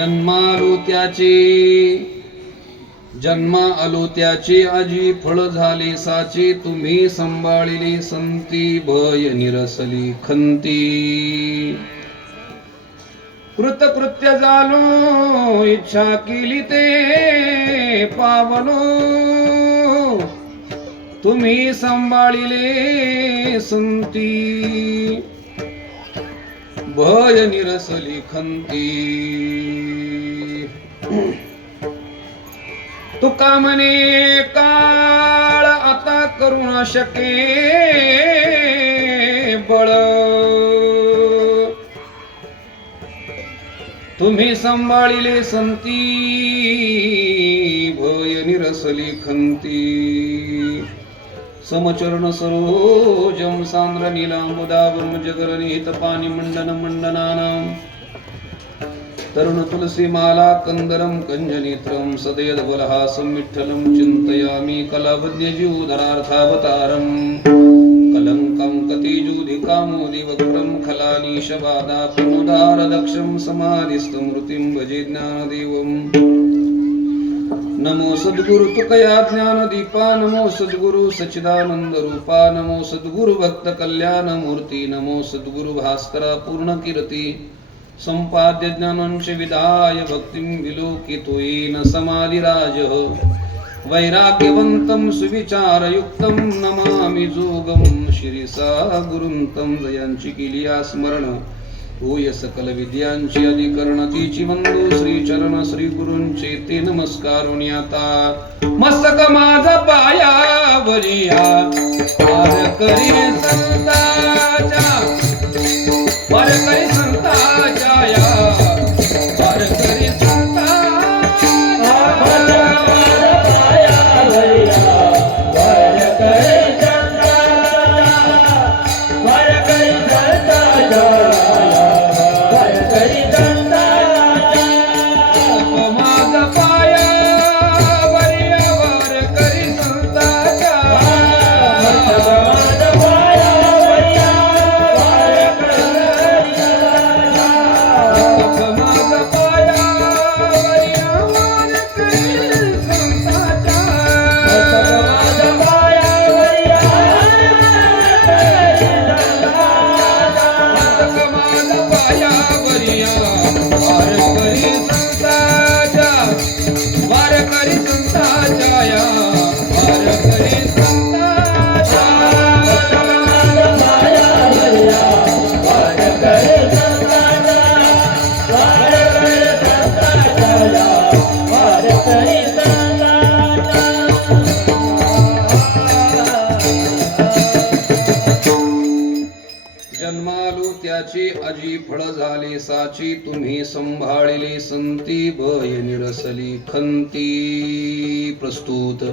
जन्मा आलो त्याचे आजी फळ झाले साचे तुम्ही संभाळिले संती भय निरसली खंती कृतकृत्य झालो इच्छा केली ते पावलो तुम्ही संभाळिले संती भय निरसली खंती तुका म्हणे काळ आता करू न शके बळ तुम्ही संभाळिले संती भय निरसली खंती समचरण सरोजम सांद्र नीलांबुदावरम जगरनिहित पाणी मंडन मंडनानां तरुण तुलसी माला कंदरम कंजनेत्रम सदयद्वलहासं विठ्ठलं चिन्तयामि कलावद्य जीवधरार्थावतारं कलंकं कतिजूधिकामोदि वक्रं खलानीशवादा पुनुदारदक्षं समाधिस्तमृतिं भजे ज्ञानदेवम् नमो सद्गुरु तुकया ज्ञानदीपा नमो सद्गुरु सच्चिदानंद रूपा नमो सद्गुरु भक्त कल्याण मूर्ती नमो सद्गुरु भास्करा पूर्ण कीर्ती संपाद्य ज्ञानंच विदाय भक्तिं विलोकितोयेन समाधिराज वैराग्यवन्तं सुविचारयुक्तं नमामि जोगं शिरसा गुरुं तं दयांची केली स्मरण होय सकल विद्यांची अधिकरण तीची वंदो श्री चरण श्री गुरूंचे ते नमस्कारुणी आता मस्तक माझा पायावरिया पार करी संताच्या पार करी संताच्या या पार करी जन्मालो त्याचे अजी फळ झाले साची तुम्ही संभाळिले संती भय निरसली खंती प्रस्तुत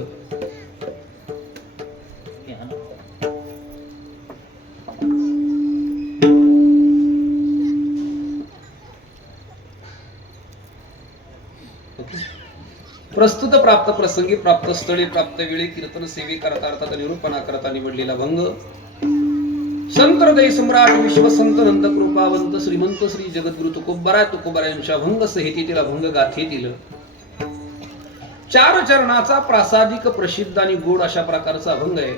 प्रस्तुत प्राप्त प्रसंगी प्राप्त स्थळी प्राप्त वेळी कीर्तन सेवे करता अर्थात निरूपणा करता निवडलेला भंग संत हृदय सम्राट विश्वसंत नंद कृपावंत श्रीमंत श्री जगद्गुरु तुकोबरा यांच्या भंग संहितेतील भंग गाथेतील 4 चरणाचा प्रासादिक प्रसिद्ध आणि गोड अशा प्रकारचा भंग आहे.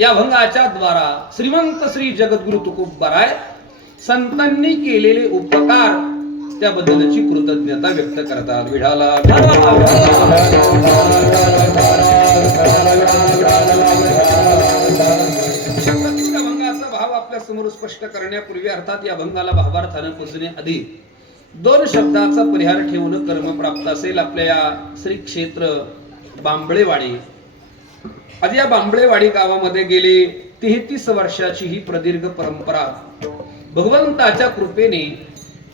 या भंगाच्या द्वारा श्रीमंत श्री जगद्गुरु तुकोबराय संतांनी केलेले उपकार त्याबद्दलची कृतज्ञता व्यक्त करतात. विढाला भाव आपल्या समोर स्पष्ट करण्यापूर्वी अर्थात या भंगाला भावार्थाने पोचणे आधी 2 शब्दाचा परिहार ठेवून कर्म प्राप्त असेल. आपल्या या श्री क्षेत्र बांबळेवाडी आधी या बांबळेवाडी गावामध्ये गेले 33 वर्षाची ही प्रदीर्घ परंपरा भगवंताच्या कृपेने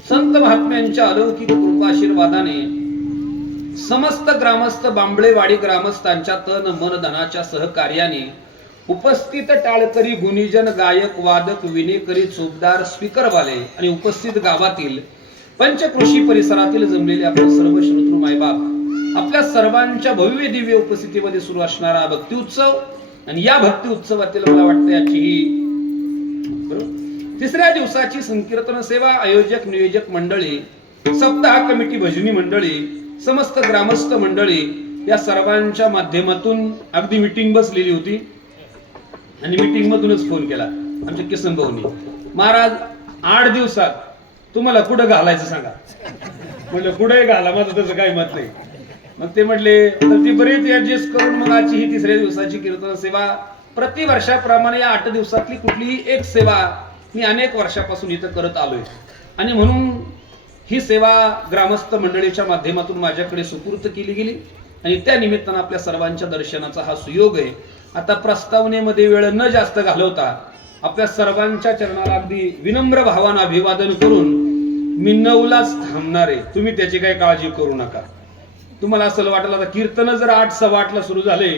संत महात्म्यांच्या अलौकिक कृपाशीर्वादाने समस्त ग्रामस्थ बांबळेवाडी ग्रामस्थांच्या तन मन धनाच्या सहकार्याने उपस्थित टाळकरी गुणीजन गायक वादक विनेकरी चोपदार स्पीकरवाले आणि उपस्थित गावातील पंचकृषी परिसरातील जमलेले आपण सर्व श्रोतृ मायबाप आपल्या सर्वांच्या भव्य दिव्य उपस्थितीमध्ये सुरू असणारा भक्ती उत्सव आणि या भक्ती उत्सवातील मला वाटतं याची ही 3ऱ्या दिवसाची संकीर्तन सेवा आयोजक नियोजक मंडळी सप्ताह कमिटी, भजनी मंडळी, समस्त ग्रामस्थ मंडळी या सर्वांच्या माध्यमातून अगदी मीटिंग बसलेली होती आणि मीटिंग मधूनच फोन केला आमच्या किसन भाऊनी, महाराज 8 दिवसात तुम्हाला कुठं घालायचं सांगा. म्हटलं कुठे घाला, माझं तसं काही मत नाही. मग ते म्हटले तर ती बरीच ऍडजस्ट करून मग आजची ही 3ऱ्या दिवसाची कीर्तन सेवा प्रतिवर्षाप्रमाणे या 8 दिवसातली कुठलीही एक सेवा मी अनेक वर्षापासून इथं करत आलोय आणि म्हणून ही सेवा ग्रामस्थ मंडळीच्या माध्यमातून माझ्याकडे सुपूर्त केली गेली आणि त्या निमित्तानं आपल्या सर्वांच्या दर्शनाचा हा सुयोग आहे. आता प्रस्तावनेमध्ये वेळ न जास्त घालवता आपल्या सर्वांच्या चरणाला अगदी विनम्र भावानं अभिवादन करून मी 9लाच थांबणार आहे. तुम्ही त्याची काही काळजी करू नका. तुम्हाला असं वाटलं आता कीर्तन जर 8:15 सुरू झाले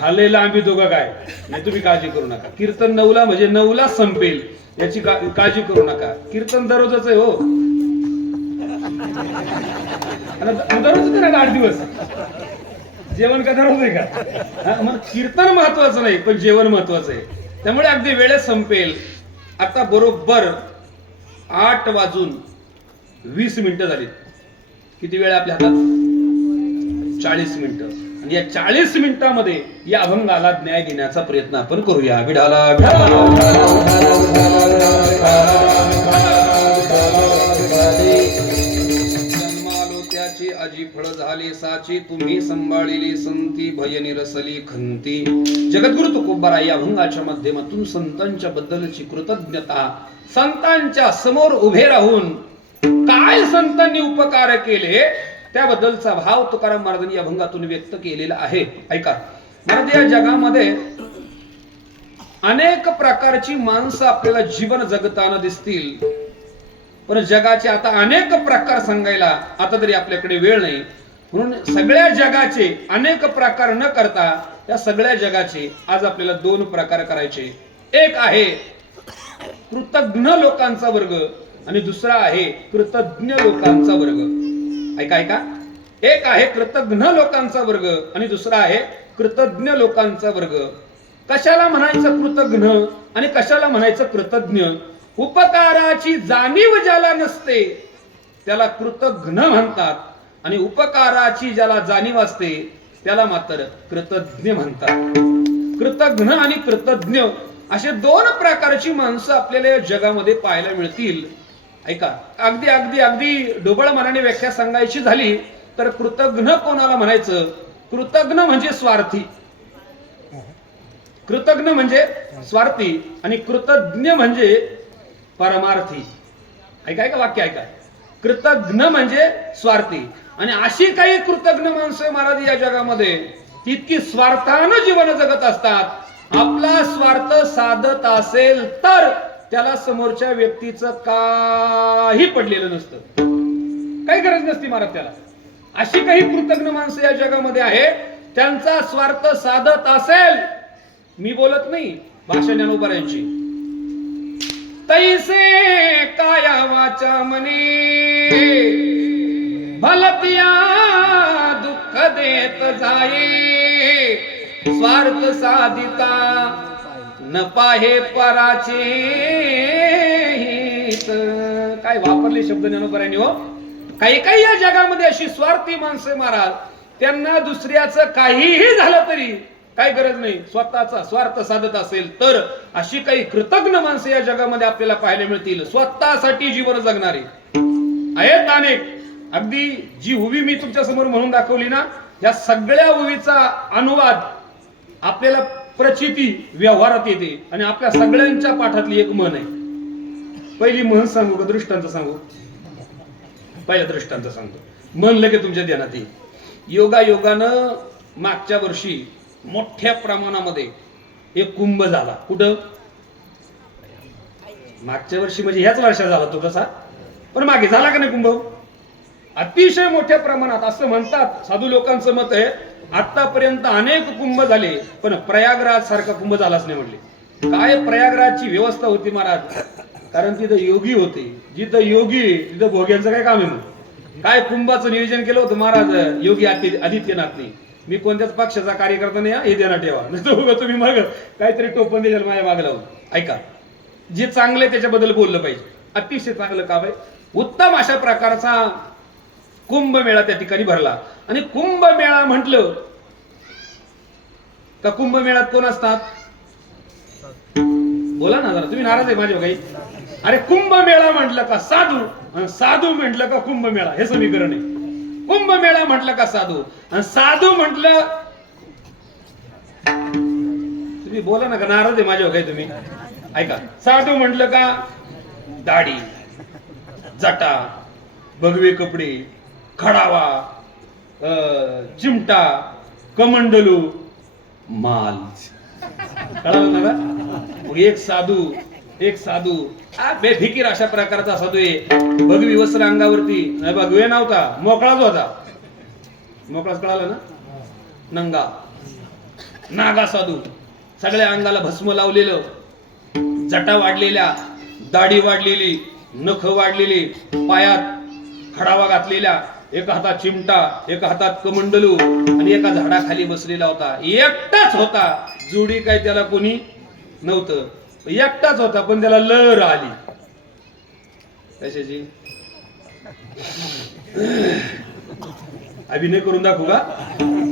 हालेला आम्ही दोघं काय नाही, तुम्ही काळजी करू नका. कीर्तन 9ला म्हणजे 9ला संपेल याची काळजी करू नका. कीर्तन दररोजच आहे हो, दररोज ना 8 दिवस. जेवण का दररोज आहे का? मग कीर्तन महत्वाचं नाही पण जेवण महत्वाचं आहे. त्यामुळे अगदी वेळेत संपेल. आता बरोबर 8:20 झाली. किती वेळ आपल्या हातात? 40 मिनिटं. आणि या 40 मिनिटांमध्ये या अभंगाला न्याय देण्याचा प्रयत्न आपण करूया. विढाला जन्मालो त्याची आजी फळ झाली साची, तुम्ही संभाळिली संती भय निरसली खंती. जगद्गुरु तुकोबाराय या अभंगाच्या माध्यमातून संतांच्या बद्दलची कृतज्ञता, संतांच्या समोर उभे राहून काय संतांनी उपकार केले त्याबद्दलचा भाव तुकाराम महाराजांनी या अभंगातून व्यक्त केलेला आहे. ऐका महाराज, या जगामध्ये अनेक प्रकारची माणसं आपल्याला जीवन जगताना दिसतील, पण जगाचे आता अनेक प्रकार सांगायला आता तरी आपल्याकडे वेळ नाही. म्हणून सगळ्या जगाचे अनेक प्रकार न करता या सगळ्या जगाचे आज आपल्याला 2 प्रकार करायचे. एक आहे कृतज्ञ लोकांचा वर्ग आणि दुसरा आहे कृतज्ञ लोकांचा वर्ग. ऐका ऐका, एक आहे कृतज्ञ लोकांचा वर्ग आणि दुसरा आहे कृतज्ञ लोकांचा वर्ग. कशाला म्हणायचं कृतज्ञ आणि कशाला म्हणायचं कृतज्ञ? उपकाराची जाणीव ज्याला नसते त्याला कृतज्ञ म्हणतात आणि उपकाराची ज्याला जाणीव असते त्याला मात्र कृतज्ञ म्हणतात. कृतज्ञ आणि कृतज्ञ असे 2 प्रकारची माणसं आपल्याला या जगामध्ये पाहायला मिळतील. ऐका, अगदी अगदी अगदी ढोबळ मनाने व्याख्या सांगायची झाली तर कृतज्ञ कोणाला म्हणायचं? कृतज्ञ म्हणजे स्वार्थी, कृतज्ञ म्हणजे स्वार्थी आणि कृतज्ञ म्हणजे परमार्थी. ऐका ऐका वाक्य ऐका, कृतज्ञ म्हणजे स्वार्थी आणि अशी काही कृतज्ञ माणसं महाराज या जगामध्ये तितकी स्वार्थानं जीवन जगत असतात. आपला स्वार्थ साधत असेल तर त्याला समोरच्या व्यक्तीचं काही पडलेलं नसतं, काही गरज नसती महाराज त्याला. अशी काही कृतज्ञ माणसं या जगामध्ये आहे, त्यांचा स्वार्थ साधत असेल, मी बोलत नाही भाषा ज्ञानोबारायांची, तैसे काया वाचा मने भलतिया दुःख देत जाई, स्वार्थ साधिता न पाहे पराचे हित. काय वापरले शब्द ज्ञानोबारायांनी हो. काही काही या जगामध्ये अशी स्वार्थी माणसं महाराज, त्यांना दुसऱ्याचं काहीही झालं तरी काही गरज नाही, स्वतःचा स्वार्थ साधत असेल तर अशी काही कृतज्ञ माणसं या जगामध्ये आपल्याला पाहायला मिळतील. स्वतःसाठी जीवन जगणारे आहेत अनेक. अगदी जी उभी मी तुमच्या समोर म्हणून दाखवली ना, या सगळ्या उभीचा अनुवाद आपल्याला प्रचिती व्यवहारात येते आणि आपल्या सगळ्यांच्या पाठातली एक म्हण आहे. पहिली म्हण सांगू का दृष्टांत सांगू? पहिला दृष्टांत सांगतो, म्हण लगे तुमच्या ध्यानात येईल. योगायोगानं मागच्या वर्षी मोठ्या प्रमाणामध्ये एक कुंभ झाला. कुठं? मागच्या वर्षी म्हणजे ह्याच वर्षात झाला तो तसा, पण मागे झाला का नाही कुंभ? अतिशय मोठ्या प्रमाणात. असं म्हणतात, साधू लोकांचं मत आहे, आतापर्यंत अनेक कुंभ झाले पण प्रयागराज सारखा कुंभ झालाच नाही म्हटले. काय प्रयागराजची व्यवस्था होती महाराज, कारण तिथं योगी होते. जिथं योगी तिथं भोग्यांचं काय काम आहे? मग काय कुंभाचं नियोजन केलं होतं महाराज योगी आदित्यनाथनी. मी कोणत्याच पक्षाचा कार्यकर्ता नाही, हे ध्यानात ठेवा, तुम्ही मग काहीतरी टोपण द्याल माझ्या मागे लावून. ऐका, जे चांगलं आहे त्याच्याबद्दल बोललं पाहिजे. अतिशय चांगलं काम आहे. उत्तम अशा प्रकारचा कुंभमेळा त्या ठिकाणी भरला. आणि कुंभमेळा म्हटलं का कुंभमेळ्यात कोण असतात? बोला ना जरा, तुम्ही नाराज आहे माझ्या काही? अरे कुंभमेळा म्हटलं का साधू, आणि साधू म्हटलं का कुंभमेळा, हे समीकरण आहे. कुंभमेळा म्हटलं का साधू, आणि साधू म्हटलं, तुम्ही बोला ना का नाराज आहे माझ्या काही? तुम्ही ऐका, साधू म्हटलं का दाढी, जटा, भगवे कपडे, खडावा, चिमटा, कमंडलू, माल. कळालं ना? मग एक साधू बेफिकीर अशा प्रकारचा साधू आहे. भगवी वस्त्र अंगावरती, भगवे नव्हता, मोकळाच होता. मोकळाच, कळालं ना? नंगा नागा साधू, सगळ्या अंगाला भस्म लावलेलं, जटा वाढलेल्या, दाढी वाढलेली, नख वाढलेली, पायात खडावा घातलेल्या, एका हातात चिमटा, एका हातात कमंडलू, आणि एका झाडाखाली बसलेला होता. एकटाच होता, जोडी काय त्याला कोणी नव्हतं, एकटाच होता. पण त्याला लहर आली. कशाची? अभिनय करून दाखवू का?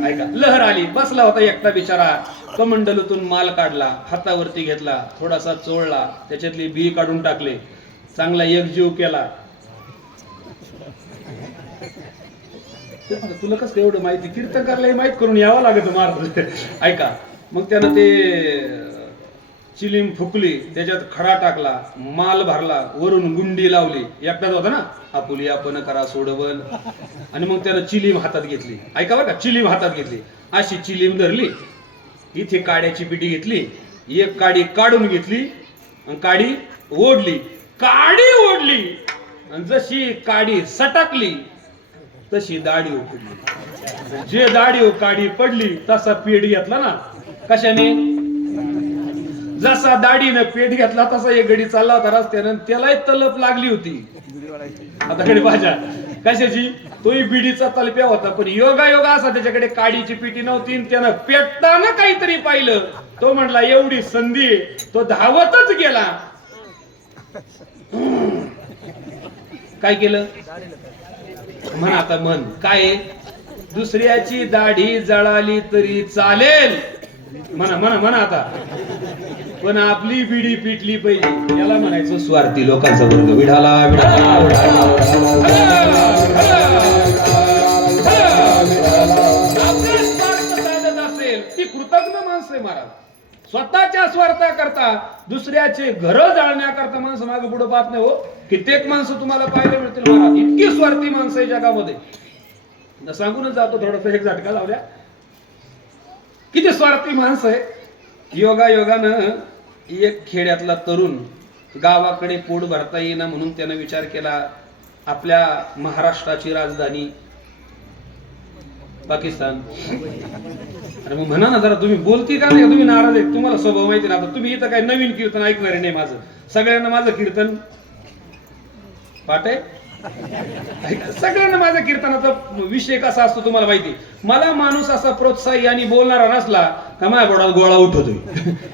ऐका, लहर आली. बसला होता एकटा बिचारा. कमंडलूतून माल काढला, हातावरती घेतला, थोडासा चोळला, त्याच्यातली बी काढून टाकले, चांगला एकजीव केला. तुला कसं एवढं माहिती? कीर्तनकारला माहित करून यावं लागत महाराज. ऐका, मग त्यानं ते चिलीम फुकली, त्याच्यात खडा टाकला, माल भरला, वरून गुंडी लावली. एकटाच होता ना, आपुली आपण करा सोडवण. आणि मग त्यानं चिलीम हातात घेतली. ऐका बरं का, चिलीम हातात घेतली, अशी चिलीम धरली, इथे काड्याची पिटी घेतली, एक काडी काढून घेतली, काडी ओढली, काडी ओढली, आणि जशी काडी सटकली तशी दाढी उपडली. जे दाढी काडी पडली तसा पेट घेतला ना. कशाने? जसा दाढीनं पेट घेतला तसा एक गडी चालला होता रस्त्यानं, त्यालाही तलप लागली होती. आता कडे भाज्या कशाची? तोही बिडीचा तलप्या होता, पण योगा असा त्याच्याकडे काडीची पिटी नव्हती. त्यानं पेटताना काहीतरी पाहिलं. तो म्हटला एवढी संधी, तो धावतच गेला. काय केलं? म्हण आता, म्हण काय? दुसऱ्याची दाढी जळाली तरी चालेल, म्हणा म्हणा म्हणा आता, पण आपली बिडी पिटली पाहिजे. याला म्हणायचं स्वार्थी लोकांचा वर्ग. विढाला विढाला विढाला. आपला स्वार्थ साधत असेल ती कृतज्ञ माणसं आहे महाराज. स्वतःच्या स्वार्थाकरता, दुसऱ्याचे घर जाळण्याकरता माणसं मागे पुढे पाहत नाही. हो, कित्येक माणसं तुम्हाला पाहायला मिळतील महाराज, इतकी स्वार्थी माणसं आहे जगामध्ये. सांगूनच जातो थोडंसं, एक झटका लावल्या. किती स्वार्थी माणसं आहे. योगानं एक खेड्यातला तरुण, गावाकडे पोट भरता येईना म्हणून त्यानं विचार केला, आपल्या महाराष्ट्राची राजधानी पाकिस्तान. अरे मग म्हणा ना जरा, तुम्ही बोलती का नाही? तुम्ही नाराज आहे, तुम्हाला स्वभाव माहिती ना. आता तुम्ही इथं काय नवीन कीर्तन ऐकणार नाही माझं. सगळ्यांना माझं कीर्तन पाठ आहे. सगळ्यांना माझ्या कीर्तनाचा विषय कसा असतो तुम्हाला माहिती. मला माणूस असा प्रोत्साही आणि बोलणारा नसला का माझ्या बोटात गोळा उठवतोय.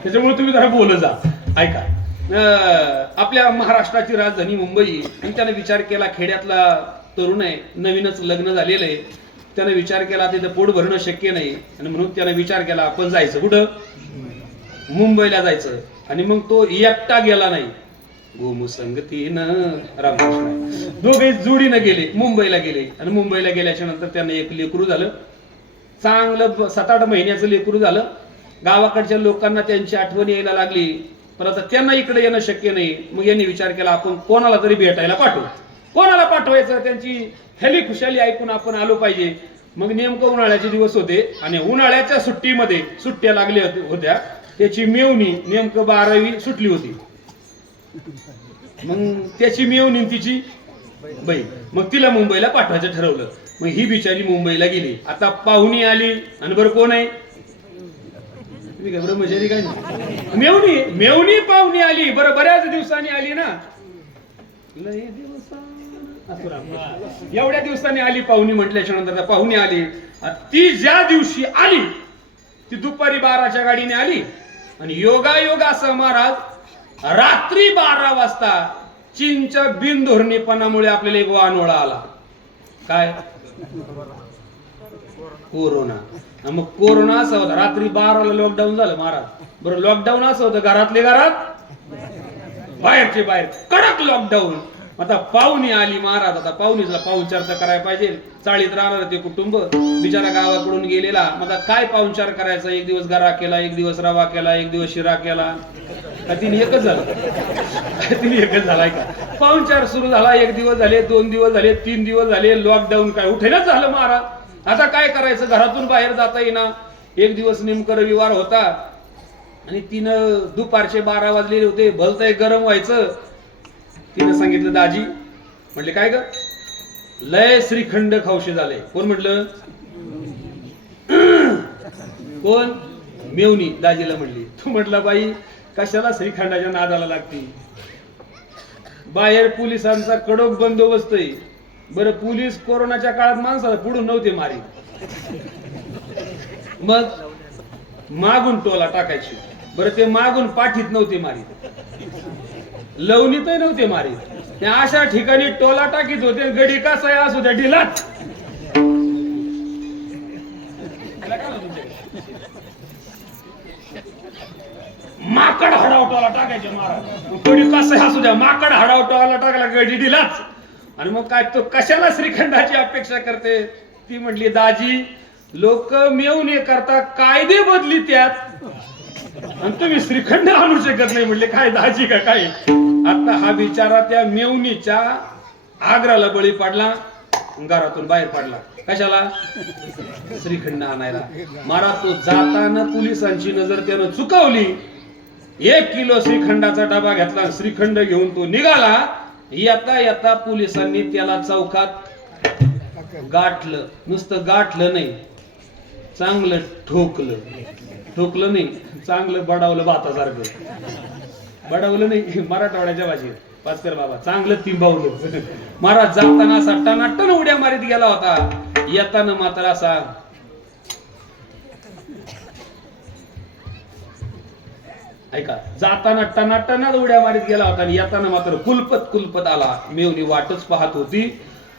त्याच्यामुळे तुम्ही जरा बोलत जा. ऐका, आपल्या महाराष्ट्राची राजधानी मुंबई. आणि त्याने विचार केला, खेड्यातला तरुण आहे, नवीनच लग्न झालेलं आहे. त्याने विचार केला तिथं पोट भरणं शक्य नाही, आणि म्हणून त्याने विचार केला आपण जायचं कुठं? मुंबईला जायचं. आणि मग तो एकटा गेला नाही, गोमुसंगतीनं रामकृष्ण दोघे जोडीनं गेले, मुंबईला गेले. आणि मुंबईला गेल्याच्या नंतर त्यांना एक लेकरू झालं, चांगलं 7-8 महिन्याचं लेकरू झालं. गावाकडच्या लोकांना त्यांची आठवण यायला लागली, पण आता त्यांना इकडे येणं शक्य नाही. मग यांनी विचार केला आपण कोणाला तरी भेटायला पाठवू. कोणाला पाठवायचं? त्यांची हेली खुशाली ऐकून आपण आलो पाहिजे. मग नेमकं उन्हाळ्याचे दिवस होते, आणि उन्हाळ्याच्या सुट्टीमध्ये सुट्ट्या लागल्या होत्या. त्याची मेवणी नेमकं 12वी सुटली होती. मग त्याची मेवणी तिची बाई, मग तिला मुंबईला पाठवायचं ठरवलं. मग ही बिचारी मुंबईला गेली. आता पाहुणी आली, आणि बरं कोण आहे? ब्रह्मचारी काय? मेवणी पाहुणी आली. बरं, बऱ्याच दिवसांनी आली ना, एवढ्या दिवसांनी आली पाहुणी म्हटल्याच्या नंतर पाहुणी आली. ती ज्या दिवशी आली ती दुपारी 12च्या गाडीने आली. आणि योगा असं महाराज रात्री 12 वाजता चीनच्या बिनधोरणीपणामुळे आपल्याला एक वानोळा आला. काय? कोरोना. मग कोरोना असं होता, रात्री 12ला लॉकडाऊन झालं महाराज. बरं, लॉकडाऊन असं होतं, घरातले घरात बाहेरचे बाहेर, कडक लॉकडाऊन. आता पाहुणी आली महाराज. आता पाहुणीला पाहुणचार तर करायला पाहिजे, चाळीत राहणार ते कुटुंब बिचारा गावाकडून गेलेला. आता काय पाहुणचार करायचा? एक दिवस गरा केला, एक दिवस रवा केला, एक दिवस शिरा केला. का तिने एकच झालं? तिने एकच झालाय का? पाहुणचार सुरू झाला, 1 दिवस झाले, 2 दिवस झाले, 3 दिवस झाले, लॉकडाऊन काय उठेनाच झालं महाराज. आता काय करायचं? घरातून बाहेर जाता येईना. एक दिवस नेमकं रविवार होता आणि तिनं दुपारचे 12 वाजलेले होते, भलतंय गरम व्हायचं. तिनं सांगितलं, दाजी. म्हटले, काय ग? लय श्रीखंड खाऊशे झाले. कोण म्हटलं? कोण? मेवणी दाजीला म्हणली. तू म्हटला, बाई कशाला श्रीखंडाच्या नादाला लागती? बाहेर पोलिसांचा कडक बंदोबस्त आहे. बरं, पोलीस कोरोनाच्या काळात माणसाला पुढून नव्हते मारी, मग मागून टोला टाकायची. बरं, ते मागून पाठीत नव्हते मारी, लवणीतही नव्हते मारी. त्या अशा ठिकाणी टोला टाकीत होते. गडी कसा आहे असू द्या ढिलाच. माकड हडाव टोला टाकायचे महाराज. गडी कसा असू द्या, माकड हडाव टोला टाकला, गडी ढिलाच. आणि मग काय, तो कशाला श्रीखंडाची अपेक्षा करते? ती म्हटली, दाजी लोक मेवणे करता कायदे बदली त्यात, आणि तुम्ही श्रीखंड आणू शकत नाही. म्हटले, काय दाजी का काय? आता हा बिचारा त्या मेवणीच्या आग्राला बळी पडला, घरातून बाहेर पडला. कशाला? श्रीखंड आणायला. मारा, तो जाताना पोलिसांची नजर त्यानं चुकवली. 1 किलो श्रीखंडाचा डबा घेतला, श्रीखंड घेऊन तो निघाला. येता येता पोलिसांनी त्याला चौकात गाठलं. नुसतं गाठलं नाही, चांगलं ठोकलं. ठोकलं नाही, चांगलं बडावलं. भातासारखं बडावलं नाही, मराठवाड्याच्या भाषेत. पाचकर बाबा, चांगलं तिंबावलं. महाराज जाताना असा टनाटन उड्या मारीत गेला होता. येताना मात्र असा ऐका, जाताना टनाटनात उड्या मारीत गेला होता आणि येताना मात्र कुलपत कुलपत आला. मेवणी वाटच पाहत होती.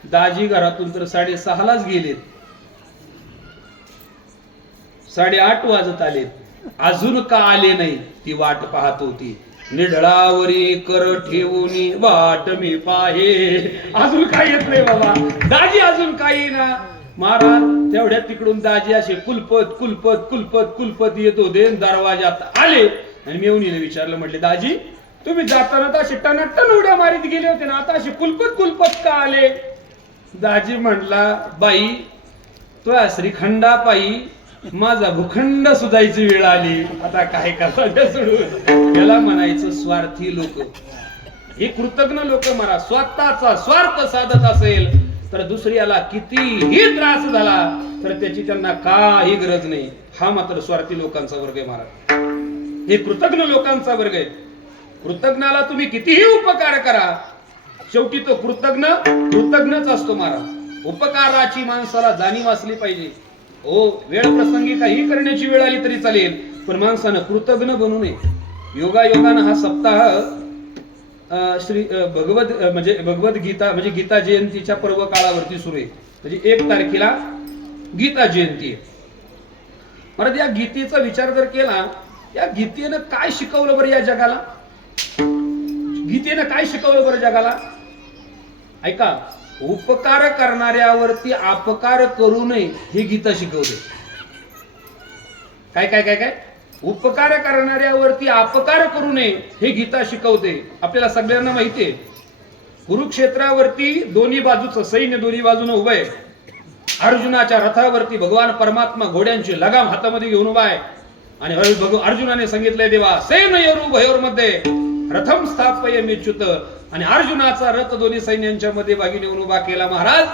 दाजी घरातून तर 6:30लाच गेलेत. 8:30 वाजत आलेत, अजून का आले नाही ती वाट पाहत होती. निढळावरी कर ठेवून वाट मी पाहे. अजून काय येत नाही बाबा, दाजी अजून काही ना. महाराज तेवढ्या तिकडून दाजी असे कुलपत कुलपत कुलपत कुलपत येत होते. दरवाजात आले आणि मेवणीने विचारलं, म्हटले, दाजी तुम्ही जाताना तर असे टनाटन उड्या मारीत गेले होते ना, आता असे कुलपत कुलपत का आले? दाजी म्हटला, बाई तो श्रीखंडा पायी माझा भूखंड सुधायची वेळ आली. आता काय करायचं सोडून. याला म्हणायचं स्वार्थी लोक. हे कृतज्ञ लोक. मला स्वतःचा स्वार्थ साधत असेल तर दुसऱ्याला कितीही त्रास झाला तर त्याची त्यांना काही गरज नाही. हा मात्र स्वार्थी लोकांचा वर्ग आहे महाराज. हे कृतज्ञ लोकांचा वर्ग आहे. कृतज्ञाला तुम्ही कितीही उपकार करा, शेवटी तो कृतज्ञच असतो महाराज. उपकाराची माणसाला जाणीव असली पाहिजे. हो, वेळ प्रसंगी काही करण्याची वेळ आली तरी चालेल, पण माणसानं कृतज्ञ बनू नये. योगायोगानं हा सप्ताह श्री भगवद गीता म्हणजे गीता जयंतीच्या पर्व काळावरती सुरू आहे. म्हणजे 1 तारखेला गीता जयंती आहे. महाराज, या गीतेचा विचार जर केला, या गीतेनं काय शिकवलं बरं या जगाला? गीतेनं काय शिकवलं बरं जगाला? ऐका, उपकार करणाऱ्यावरती अपकार करू नये हे गीता शिकवते. काय काय काय काय? उपकार करणाऱ्यावरती अपकार करू नये हे गीता शिकवते. आपल्याला सगळ्यांना माहिती आहे, कुरुक्षेत्रावरती दोन्ही बाजूचं सैन्य दोन्ही बाजूने उभं आहे. अर्जुनाच्या रथावरती भगवान परमात्मा घोड्यांची लगाम हातामध्ये घेऊन उभा आहे. आणि अर्जुनाने सांगितलंय, देवा सेनयोर भयोर्मध्ये रथम स्थापयेच्युत. आणि अर्जुनाचा रथ दोन्ही सैन्यांच्या मध्ये भागी नेऊन उभा केला महाराज.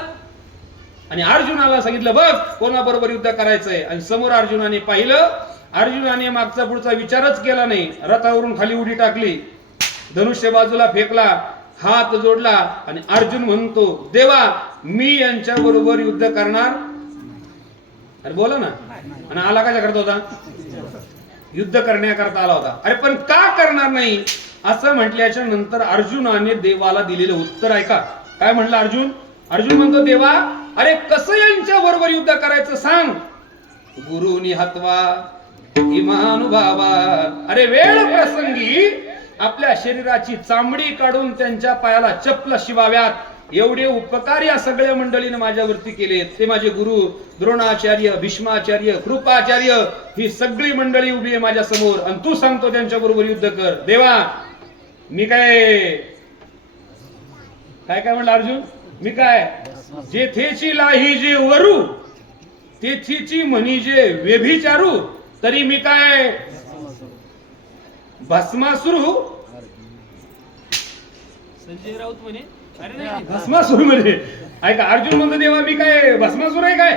आणि अर्जुनाला सांगितलं, बघ कोणाबरोबर युद्ध करायचंय. आणि समोर अर्जुनाने पाहिलं. अर्जुनाने मागचा पुढचा विचारच केला नाही, रथावरून खाली उडी टाकली, धनुष्य बाजूला फेकला, हात जोडला आणि अर्जुन म्हणतो, देवा मी यांच्या बरोबर युद्ध करणार. अरे बोला ना. आणि आला कशा करता होता? युद्ध करण्याकरता आला होता. अरे पण का करणार नाही? असं म्हटल्याच्या नंतर अर्जुनाने देवाला दिलेलं उत्तर ऐका. काय म्हणलं अर्जुन? अर्जुन म्हणतो, देवा अरे कसं यांच्या बरोबर युद्ध करायचं सांग. गुरुनी हत्वा इमानुभावा. अरे वेळ प्रसंगी आपल्या शरीराची चामडी काढून त्यांच्या पायाला चप्पल शिवाव्यात एवढे उपकार या सगळ्या मंडळीने माझ्यावरती केलेत. ते माझे गुरु द्रोणाचार्य, भीष्माचार्य, कृपाचार्य, ही सगळी मंडळी उभी आहे माझ्या समोर आणि तू सांगतो त्यांच्या बरोबर युद्ध कर. देवा मी काय म्हणलं अर्जुन? मी काय जेथेची लाही जे वरू तेथीची म्हणी जे व्यभिचारू तरी मी काय भस्मासुरू. संजय राऊत म्हणे भस्मासुर म्हणजे ऐका. अर्जुन म्हणतो देवा मी काय भस्मासुर आहे काय?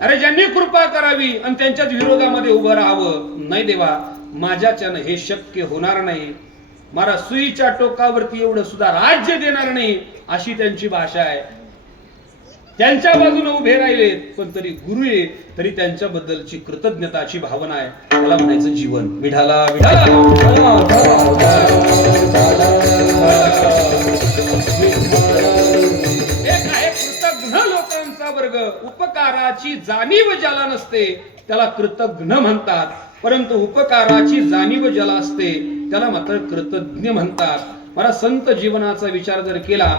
अरे ज्यांनी कृपा करावी आणि त्यांच्याच विरोधामध्ये उभं राहावं. नाही देवा माझ्याच्यानं हे शक्य होणार नाही. मला सुईच्या टोकावरती एवढं सुद्धा राज्य देणार नाही अशी त्यांची भाषा आहे. त्यांच्या बाजूने उभे राहिलेत पण तरी गुरु आहे तरी त्यांच्याबद्दलची कृतज्ञताची भावना आहे. त्याला म्हणायचं जीवन. विठाला विठाला. एक आहे कृतज्ञ लोकांचा वर्ग. उपकाराची जाणीव ज्याला नसते त्याला कृतज्ञ म्हणतात, परंतु उपकाराची जाणीव ज्याला असते त्याला मात्र कृतज्ञ म्हणतात. मला संत जीवनाचा विचार जर केला,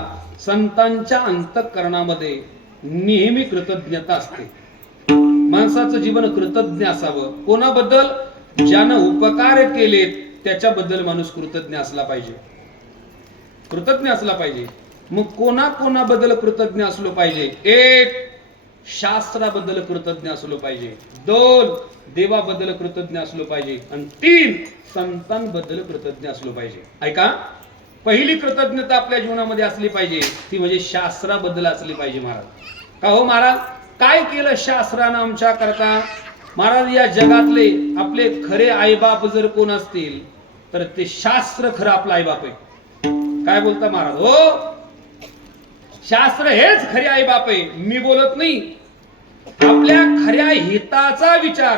संतांच्या अंतःकरणामध्ये नेहमी कृतज्ञता असते. माणसाचं जीवन कृतज्ञ असावं. कोणाबद्दल? ज्यानं उपकार केलेत त्याच्याबद्दल माणूस कृतज्ञ असला पाहिजे. कृतज्ञ असला पाहिजे. मग कोणाबद्दल कृतज्ञ असलो पाहिजे? एक, शास्त्राबद्दल कृतज्ञ असलो पाहिजे. दोन, देवाबद्दल कृतज्ञ असलो पाहिजे. आणि तीन, संतांबद्दल कृतज्ञ असलो पाहिजे. ऐका, पहिली कृतज्ञता आपल्या जीवनामध्ये असली पाहिजे ती म्हणजे शास्त्राबद्दल असली पाहिजे. महाराज का हो महाराज काय केलं शास्त्रानं आमच्या करता? महाराज या जगातले आपले खरे आईबाप जर कोण असतील तर ते शास्त्र खरं आपलं आईबाप आहे. काय बोलता महाराज? हो शास्त्र हेच खरे आईबाप आहे. मी बोलत नाही. आपल्या खऱ्या हिताचा विचार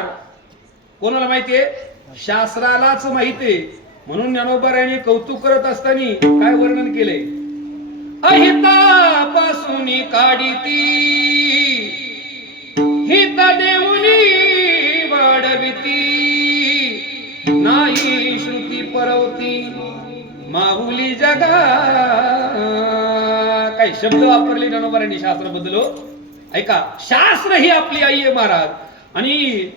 कोणाला माहितीये? शास्त्रालाच माहितीये. म्हणून ज्ञानोबारायांनी कौतुक करत असताना काय वर्णन केलंय? अहितापासून काढिती हित देऊनी वाढविती नाही श्रुती परवती माहुली जगा. काही शब्द वापरले ज्ञानोबारायांनी शास्त्राबद्दल. ऐका, शास्त्र ही आपली आई आहे महाराज. आणि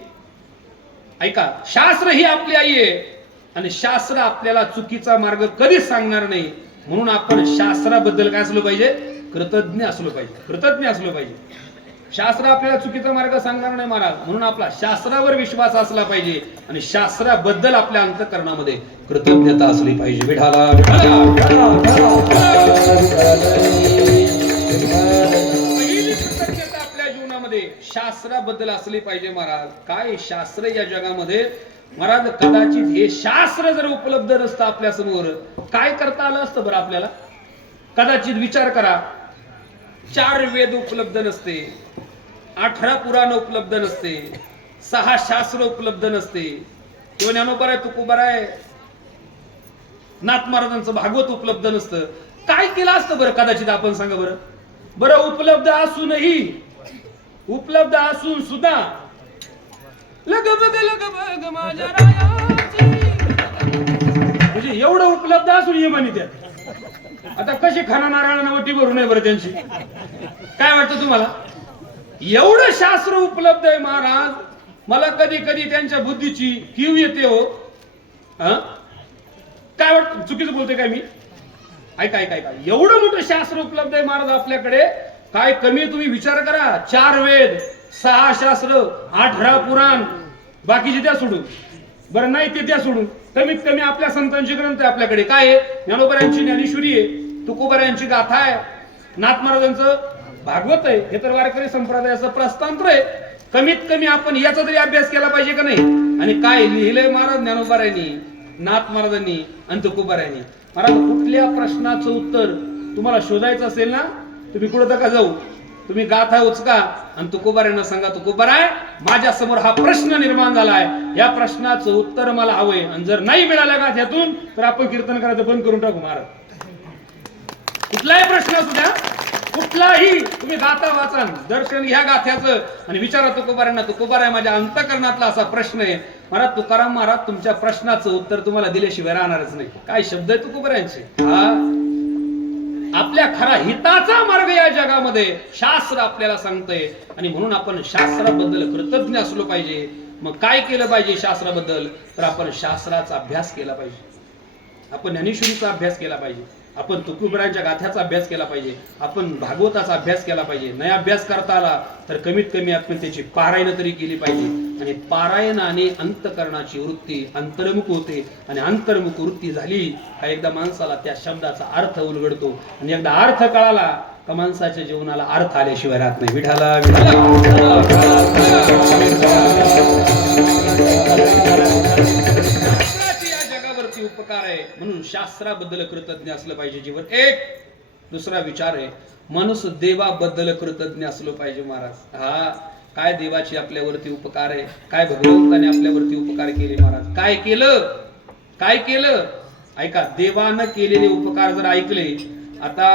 ऐका, शास्त्र ही आपली आई आहे आणि शास्त्र आपल्याला चुकीचा मार्ग कधीच सांगणार नाही. म्हणून आपण शास्त्राबद्दल काय असलो पाहिजे? कृतज्ञ असलो पाहिजे. कृतज्ञ असलो पाहिजे. शास्त्र आपल्याला चुकीचा मार्ग सांगणार नाही महाराज. म्हणून आपला शास्त्रावर विश्वास असला पाहिजे आणि शास्त्राबद्दल आपल्या अंतःकरणामध्ये कृतज्ञता असली पाहिजे. विठाला पहिली कृतज्ञता आपल्या जीवनामध्ये शास्त्राबद्दल असली पाहिजे महाराज. काय शास्त्र या जगामध्ये महाराज, कदाचित हे शास्त्र जर उपलब्ध नसतं आपल्या समोर काय करता आलं असतं बरं आपल्याला? कदाचित विचार करा, 4 वेद उपलब्ध नसते, 18 पुराण उपलब्ध नसते, 6 शास्त्र उपलब्ध नसते, किंवा ज्ञानोबा तुकोबाराय नाथ महाराजांचं भागवत उपलब्ध नसतं. काय केलं असतं बरं कदाचित? आपण सांगा बरं. बरं उपलब्ध असून सुद्धा लगबग माझ्या रायाची, म्हणजे एवढं उपलब्ध असून ये म्हणे त्यात. आता कशी खाना नारायण वटी भरून आहे बरं त्यांची? काय वाटतं तुम्हाला? एवढं शास्त्र उपलब्ध आहे महाराज. मला कधी कधी त्यांच्या बुद्धीची कीव येते हो. काय वाटतं? चुकीचं बोलतोय काय मी? ऐका, एवढं मोठं शास्त्र उपलब्ध आहे महाराज आपल्याकडे. काय कमी? तुम्ही विचार करा. 4 वेद, 6 शास्त्र, 18 पुराण, बाकीचे त्या सोडून. बरं नाही ते त्या सोडून कमीत कमी आपल्या संतांचे ग्रंथ आहे आपल्याकडे. काय आहे? ज्ञानोबारायांची ज्ञानेश्वरी आहे, तुकोबारायांची गाथा आहे, नाथ महाराजांचं भागवत आहे. हे तर वारकरी संप्रदायाचं प्रस्तांत्र आहे. कमीत कमी आपण याचा तरी अभ्यास केला पाहिजे का नाही? आणि काय लिहिलंय महाराज ज्ञानोबारायांनी, नाथ महाराजांनी आणि तुकोबारायांनी? महाराज कुठल्या प्रश्नाचं उत्तर तुम्हाला शोधायचं असेल ना, तुम्ही कुठं का जाऊ, तुम्ही गाथा उचका आणि तुकोबारांना सांगा, तुकोबाराय माझ्या समोर हा प्रश्न निर्माण झालाय, या प्रश्नाचं उत्तर मला हवंय, आणि जर नाही मिळालं गाथ्यातून तर आपण कीर्तन करायचं बंद करून टाकू महाराज. कुठलाही प्रश्न असू द्या, कुठलाही तुम्ही गाथा वाचा, दर्शन घ्या गाथ्याचं आणि विचारा तुकोबारांना, तुकोबाराय माझ्या अंतःकरणातला असा प्रश्न आहे. महाराज तुकाराम महाराज तुमच्या प्रश्नाचं उत्तर तुम्हाला दिल्याशिवाय राहणारच नाही. काय शब्द आहे तुकोबारांचे. आपल्या खरा हिताचा मार्ग या जगामध्ये शास्त्र आपल्याला सांगतंय, आणि म्हणून आपण शास्त्राबद्दल कृतज्ञ असलो पाहिजे. मग काय केलं पाहिजे शास्त्राबद्दल, तर आपण शास्त्राचा अभ्यास केला पाहिजे, आपण ज्ञानेश्वरीचा अभ्यास केला पाहिजे, आपण तुकोबारांच्या गाथ्याचा अभ्यास केला पाहिजे, आपण भागवताचा अभ्यास केला पाहिजे. नाही अभ्यास करता आला तर कमीत कमी आपण त्याची पारायण तरी केली पाहिजे. आणि पारायणाने अंतकरणाची वृत्ती अंतर्मुख होते, आणि अंतर्मुख वृत्ती झाली का एकदा माणसाला त्या शब्दाचा अर्थ उलगडतो, आणि एकदा अर्थ कळाला का माणसाच्या जीवनाला अर्थ आल्याशिवाय राहत नाही. विठाला उपकार आहे म्हणून शास्त्राबद्दल कृतज्ञ असलं पाहिजे जीवन. एक दुसरा विचार आहे, माणूस देवाबद्दल कृतज्ञ असलो पाहिजे महाराज. काय देवाची आपल्यावरती उपकार आहे, काय भगवंताने आपल्यावरती उपकार केले महाराज. काय केलं ऐका, देवानं केलेले उपकार जर ऐकले, आता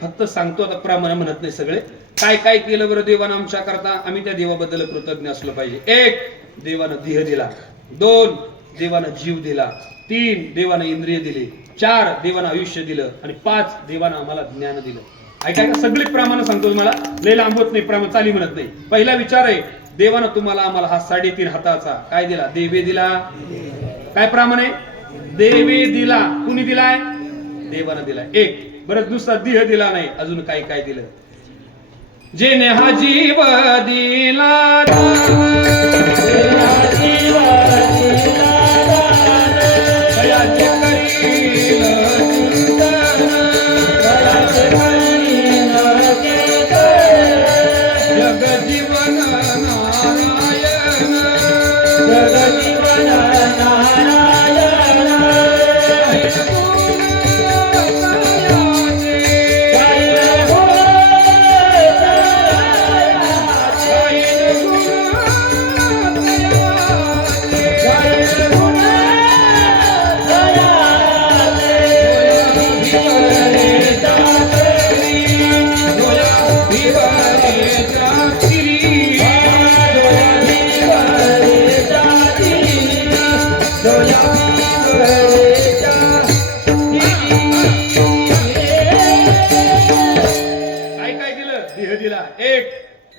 फक्त सांगतो, आता प्रमाण म्हणत नाही सगळे, काय केलं बरं देवानं आमच्या करता, आम्ही त्या देवाबद्दल कृतज्ञ असलो पाहिजे. एक, देवानं देह दिला. दोन, देवानं जीव दिला. तीन, देवानं इंद्रिय दिले. चार, देवानं आयुष्य दिलं. आणि पाच, देवानं आम्हाला ज्ञान दिलं. ऐका सगळे प्रमाण सांगतो तुम्हाला, लय लांबवत नाही, प्रमाण चाली म्हणत नाही. पहिला विचार आहे, देवानं तुम्हाला आम्हाला हा 3.5 हाताचा काय दिला, देवे दिला. काय प्रमाण आहे, देवे दिला. कुणी दिलाय, देवानं दिलाय. एक बरं, दुसरा देह दिला नाही, अजून काय दिलं, जेने हा जीव दिला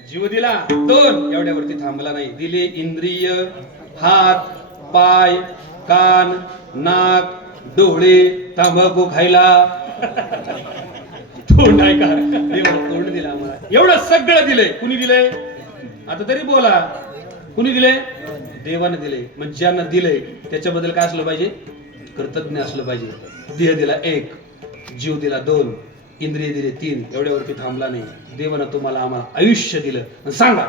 जीव दिला. दोन, एवढ्यावरती थांबला नाही, दिले इंद्रिय, हात, पाय, कान, नाक, डोळे, तंबाखू खायला, तोंड आहे का, तोंड दिला आम्हाला. एवढं सगळं दिले. कुणी दिले, आता तरी बोला, कुणी दिले, देवानं दिले. म्हणजे ज्यांना दिले त्याच्याबद्दल काय असलं पाहिजे, कृतज्ञ असलं पाहिजे. देह दिला एक, जीव दिला दोन, इंद्रिय दिले तीन, एवढ्यावरती थांबला नाही. देवानं तुम्हाला आम्हाला आयुष्य दिलं. सांगा,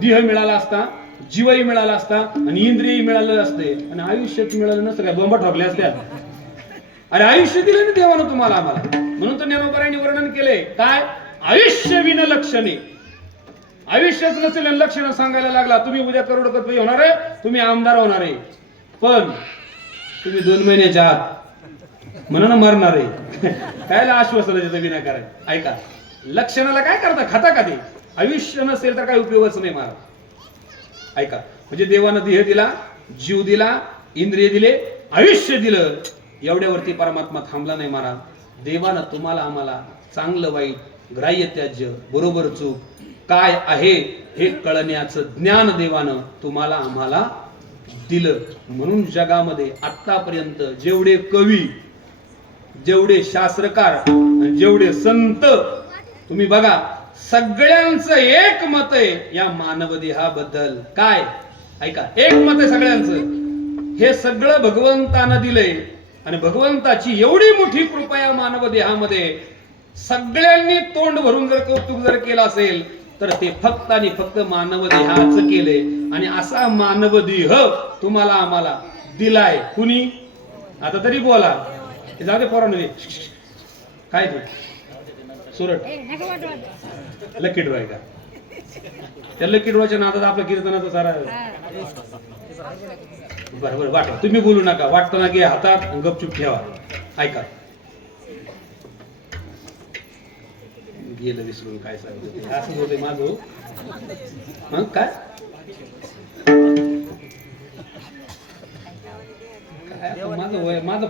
देह मिळाला असता, जीवही मिळाला असता, आणि इंद्रियही मिळालं असते, आणि आयुष्यात मिळालं नसतं काय, बोंबा ठोकल्या असत्या. अरे आयुष्य दिलं ना देवानं तुम्हाला आम्हाला. म्हणून तर ज्ञानोबारांनी वर्णन केले, काय, आयुष्य विन लक्षणे. आयुष्यच नसेल लक्षण सांगायला लागला, तुम्ही उद्या करोडपती होणार आहे, तुम्ही आमदार होणार आहे, पण तुम्ही 2 महिन्याच्या आत म्हणून मरणार आहे. कायला आश्वासनाचा विनाकार आहे. ऐका, लक्षणाला काय करता, खाता का ते. आयुष्य नसेल तर काय उपयोगच नाही महाराज. ऐका, म्हणजे देवानं देह दिला, जीव दिला, इंद्रिय दिले, आयुष्य दिलं, एवढ्यावरती परमात्मा थांबला नाही महाराज. देवानं तुम्हाला आम्हाला चांगलं वाईट, ग्राह्य त्याज्य, बरोबर चूक काय आहे हे कळण्याचं ज्ञान देवानं तुम्हाला आम्हाला दिलं. म्हणून जगामध्ये आतापर्यंत जेवढे कवी, जेवढे शास्त्रकार, जेवढे संत तुम्ही बघा, सगळ्यांचं एक मत आहे या मानव देहाबद्दल. काय, ऐका, एक मत आहे सगळ्यांचं, हे सगळं भगवंतानं दिलंय, आणि भगवंताची एवढी मोठी कृपा या मानव देहामध्ये, सगळ्यांनी तोंड भरून जर कौतुक जर केलं असेल तर ते फक्त आणि फक्त मानव देहाचं केले. आणि असा मानव देह तुम्हाला आम्हाला दिलाय कुणी, आता तरी बोला. जाऊ दे पोरांनो, काय ते सुरट लकी ड्रॉ आहे का, त्या लकी ड्रॉच्या नादात आपलं कीर्तनाचं सारा बरं बरं वाटवा, तुम्ही बोलू नका, वाटताना की हातात आणि गपचूप ठेवा. ऐका, गेलं विसरून काय सांगतो असं होते माझं. मग काय माझं वय माझं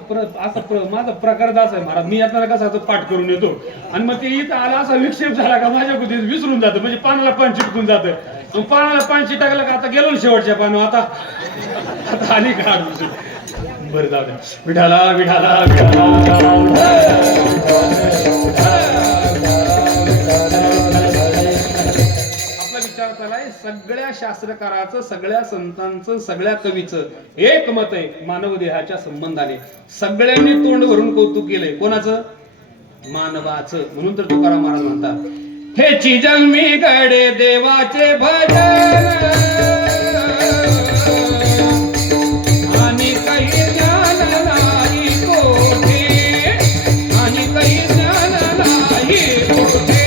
माझा प्रकारच असा आहे महाराज. मी आता कसा पाठ करून येतो आणि मग ते इथं आला असा विक्षेप झाला का माझ्या कुठे विसरून जातं, म्हणजे पानाला पान चिटकून जातं. मग पानाला पान चिटकलं का आता गेलो ना शेवटच्या पानावर, आता आली का बरं जाऊ द्या. विठाला विठाला आपला विचार चालाय सगळ्या शास्त्रकाराचं, सगळ्या संतांचं, सगळ्या कवीचं एक मत आहे, मानव देहाच्या संबंधाने सगळ्यांनी तोंड भरून कौतुक केलंय. कोणाचं? मानवाचं. म्हणून तर तुकाराम महाराज म्हणतात, हे जन्मी गडे देवाचे भजन आणि काही ज्ञान नाही कोठे, आणि काही ज्ञान नाही कोठे.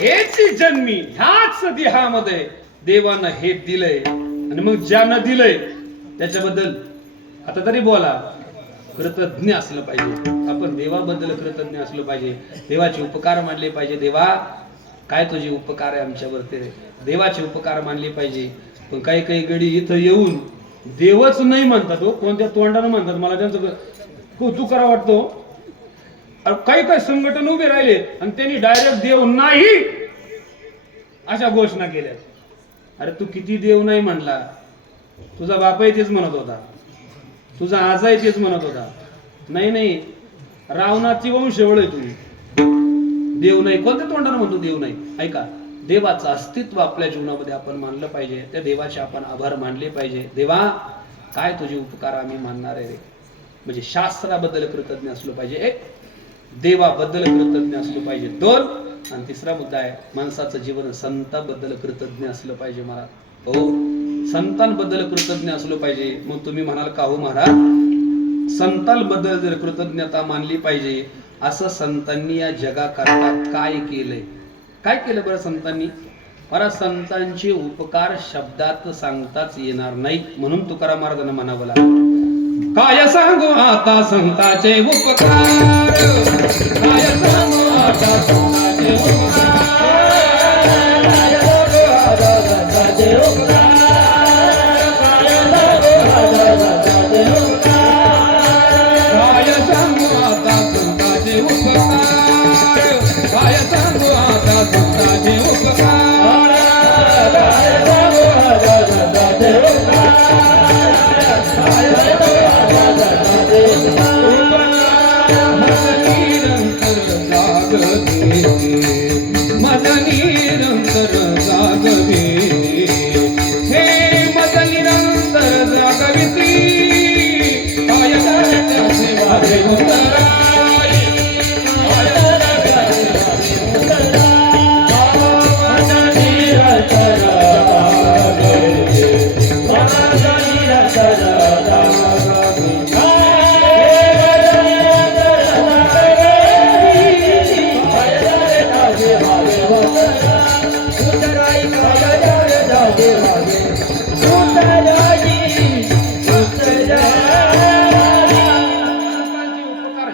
हेच जन्मी ह्याच देहामध्ये देवानं हे दिलंय, आणि मग ज्यानं दिलंय त्याच्याबद्दल आता तरी बोला, कृतज्ञ असलं पाहिजे. आपण देवाबद्दल कृतज्ञ असलं पाहिजे, देवाचे उपकार मानले पाहिजे. देवा काय तुझे उपकार आहे आमच्यावरती, देवाचे उपकार मानले पाहिजे. पण काही काही गडी इथं येऊन देवच नाही म्हणतात हो, कोणत्या तोंडानं म्हणतात, मला त्यांचं कौतुक करा वाटतो. काही काही संघटन उभे राहिले आणि त्यांनी डायरेक्ट देव नाही अशा घोषणा केल्या. अरे तू किती देव नाही म्हणला, तुझा बापाही तेच म्हणत होता, तुझा आजाही तेच म्हणत होता. नाही नाही, रावणाची वंशवळ आहे तुम्ही. देव नाही कोणत्या तोंडानं म्हणतो देव नाही. ऐका, देवाचं अस्तित्व आपल्या जीवनामध्ये आपण मानलं पाहिजे, त्या देवाचे आपण आभार मानले पाहिजे. देवा काय तुझे उपकार आम्ही मानणार आहे रे. म्हणजे शास्त्राबद्दल कृतज्ञ असलो पाहिजे, एक देवाबद्दल कृतज्ञ असलो पाहिजे, दोन, आणि तिसरा मुद्दा आहे माणसाचं जीवन संतांबद्दल कृतज्ञ असलं पाहिजे. मला हो, संतांबद्दल कृतज्ञ असलो पाहिजे. मग तुम्ही म्हणाल का हो महाराज, संतांबद्दल जर कृतज्ञता मानली पाहिजे, असं संतांनी या जगाकरता काय केलंय, काय केलं बरं संतांनी? मला संतांचे उपकार शब्दात सांगताच येणार नाही. म्हणून तुकाराम महाराजांना म्हणावं लागलं, काय सांगू आता संतांचे उपकार, काय सांगू आता संतांचे उपकार, काय सांगू आता संतांचे उपकार, काय सांगू आता संतांचे उपकार, काय सांगू आता संतांचे उपकार, काय सांगू आता संतांचे उपकार.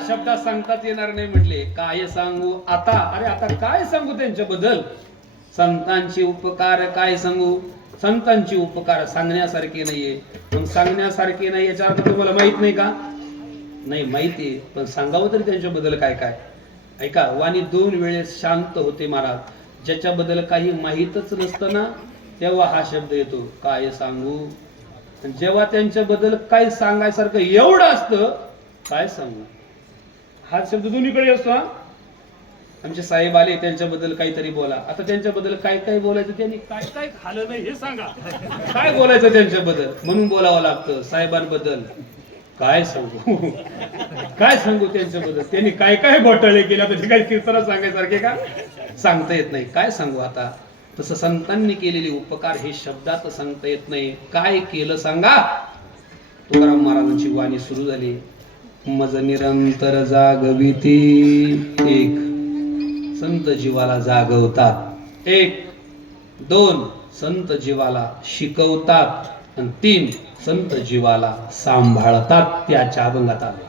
शब्दात सांगतात येणार नाही म्हटले. काय सांगू आता, अरे आता काय सांगू त्यांच्याबद्दल? संतांचे उपकार काय सांगू? संतांचे उपकार सांगण्यासारखे नाहीये. मग सांगण्यासारखे नाही याचा अर्थ तुम्हाला माहित नाही का? नाही माहिती, पण सांगावं तरी त्यांच्याबद्दल काय काय. ऐका, वाणी दोन वेळेस शांत होते महाराज. ज्याच्याबद्दल काही माहीतच नसतं तेव्हा हा शब्द येतो, काय सांगू. जेव्हा त्यांच्याबद्दल काय सांगायसारखं एवढं असतं, काय सांगू, हा शब्द दोन्हीकडे असतो. आमचे साहेब आले, त्यांच्याबद्दल काहीतरी बोला. आता त्यांच्याबद्दल काय काय बोलायचं, त्यांनी काय काय खाल्लं नाही हे सांगा, काय बोलायचं त्यांच्याबद्दल, म्हणून बोलावं लागतं साहेबांबद्दल. काय सांगू काय सांगू त्यांच्याबद्दल, त्यांनी काय काय घोटाळे केले आता ते काही किस्सा सांगायसारखे का सांगता येत नाही. काय सांगू आता, तसं संतांनी केलेले उपकार हे शब्दात सांगता येत नाही. काय केलं सांगा. तुकाराम महाराजांची वाणी सुरू झाली. मज निरंतर जागविती, एक संत जीवाला जागवतात, एक दोन संत जीवाला शिकवतात, आणि तीन संत जीवाला सांभाळतात. त्याच्या अभंगात आले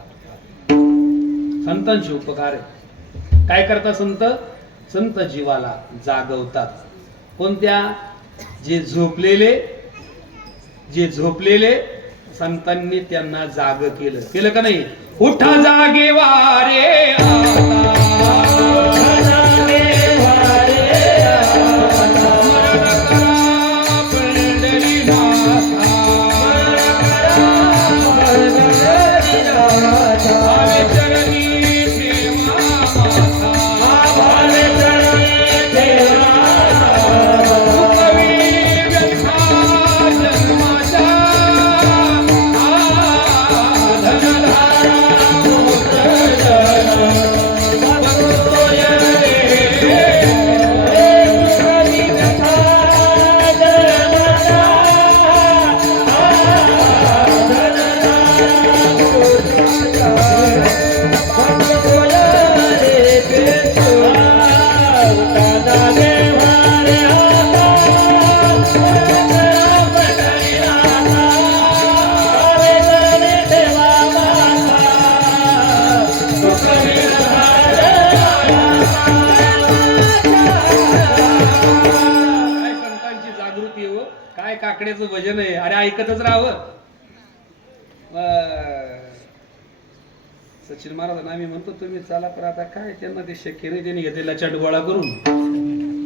संतांचे उपकार आहे. काय करतात संत? संत जीवाला जागवतात. कोणत्या? जे झोपलेले संतांनी त्यांना जाग केलं. केलं का नाही? उठा जागे वारे काकड्याचं भजन आहे. अरे ऐकतच राहावं. सचिन महाराज आम्ही म्हणतो तुम्ही चला, पण आता काय त्यांना ते शक्य नाही. त्यांनी घेतलेला चट गोळा करून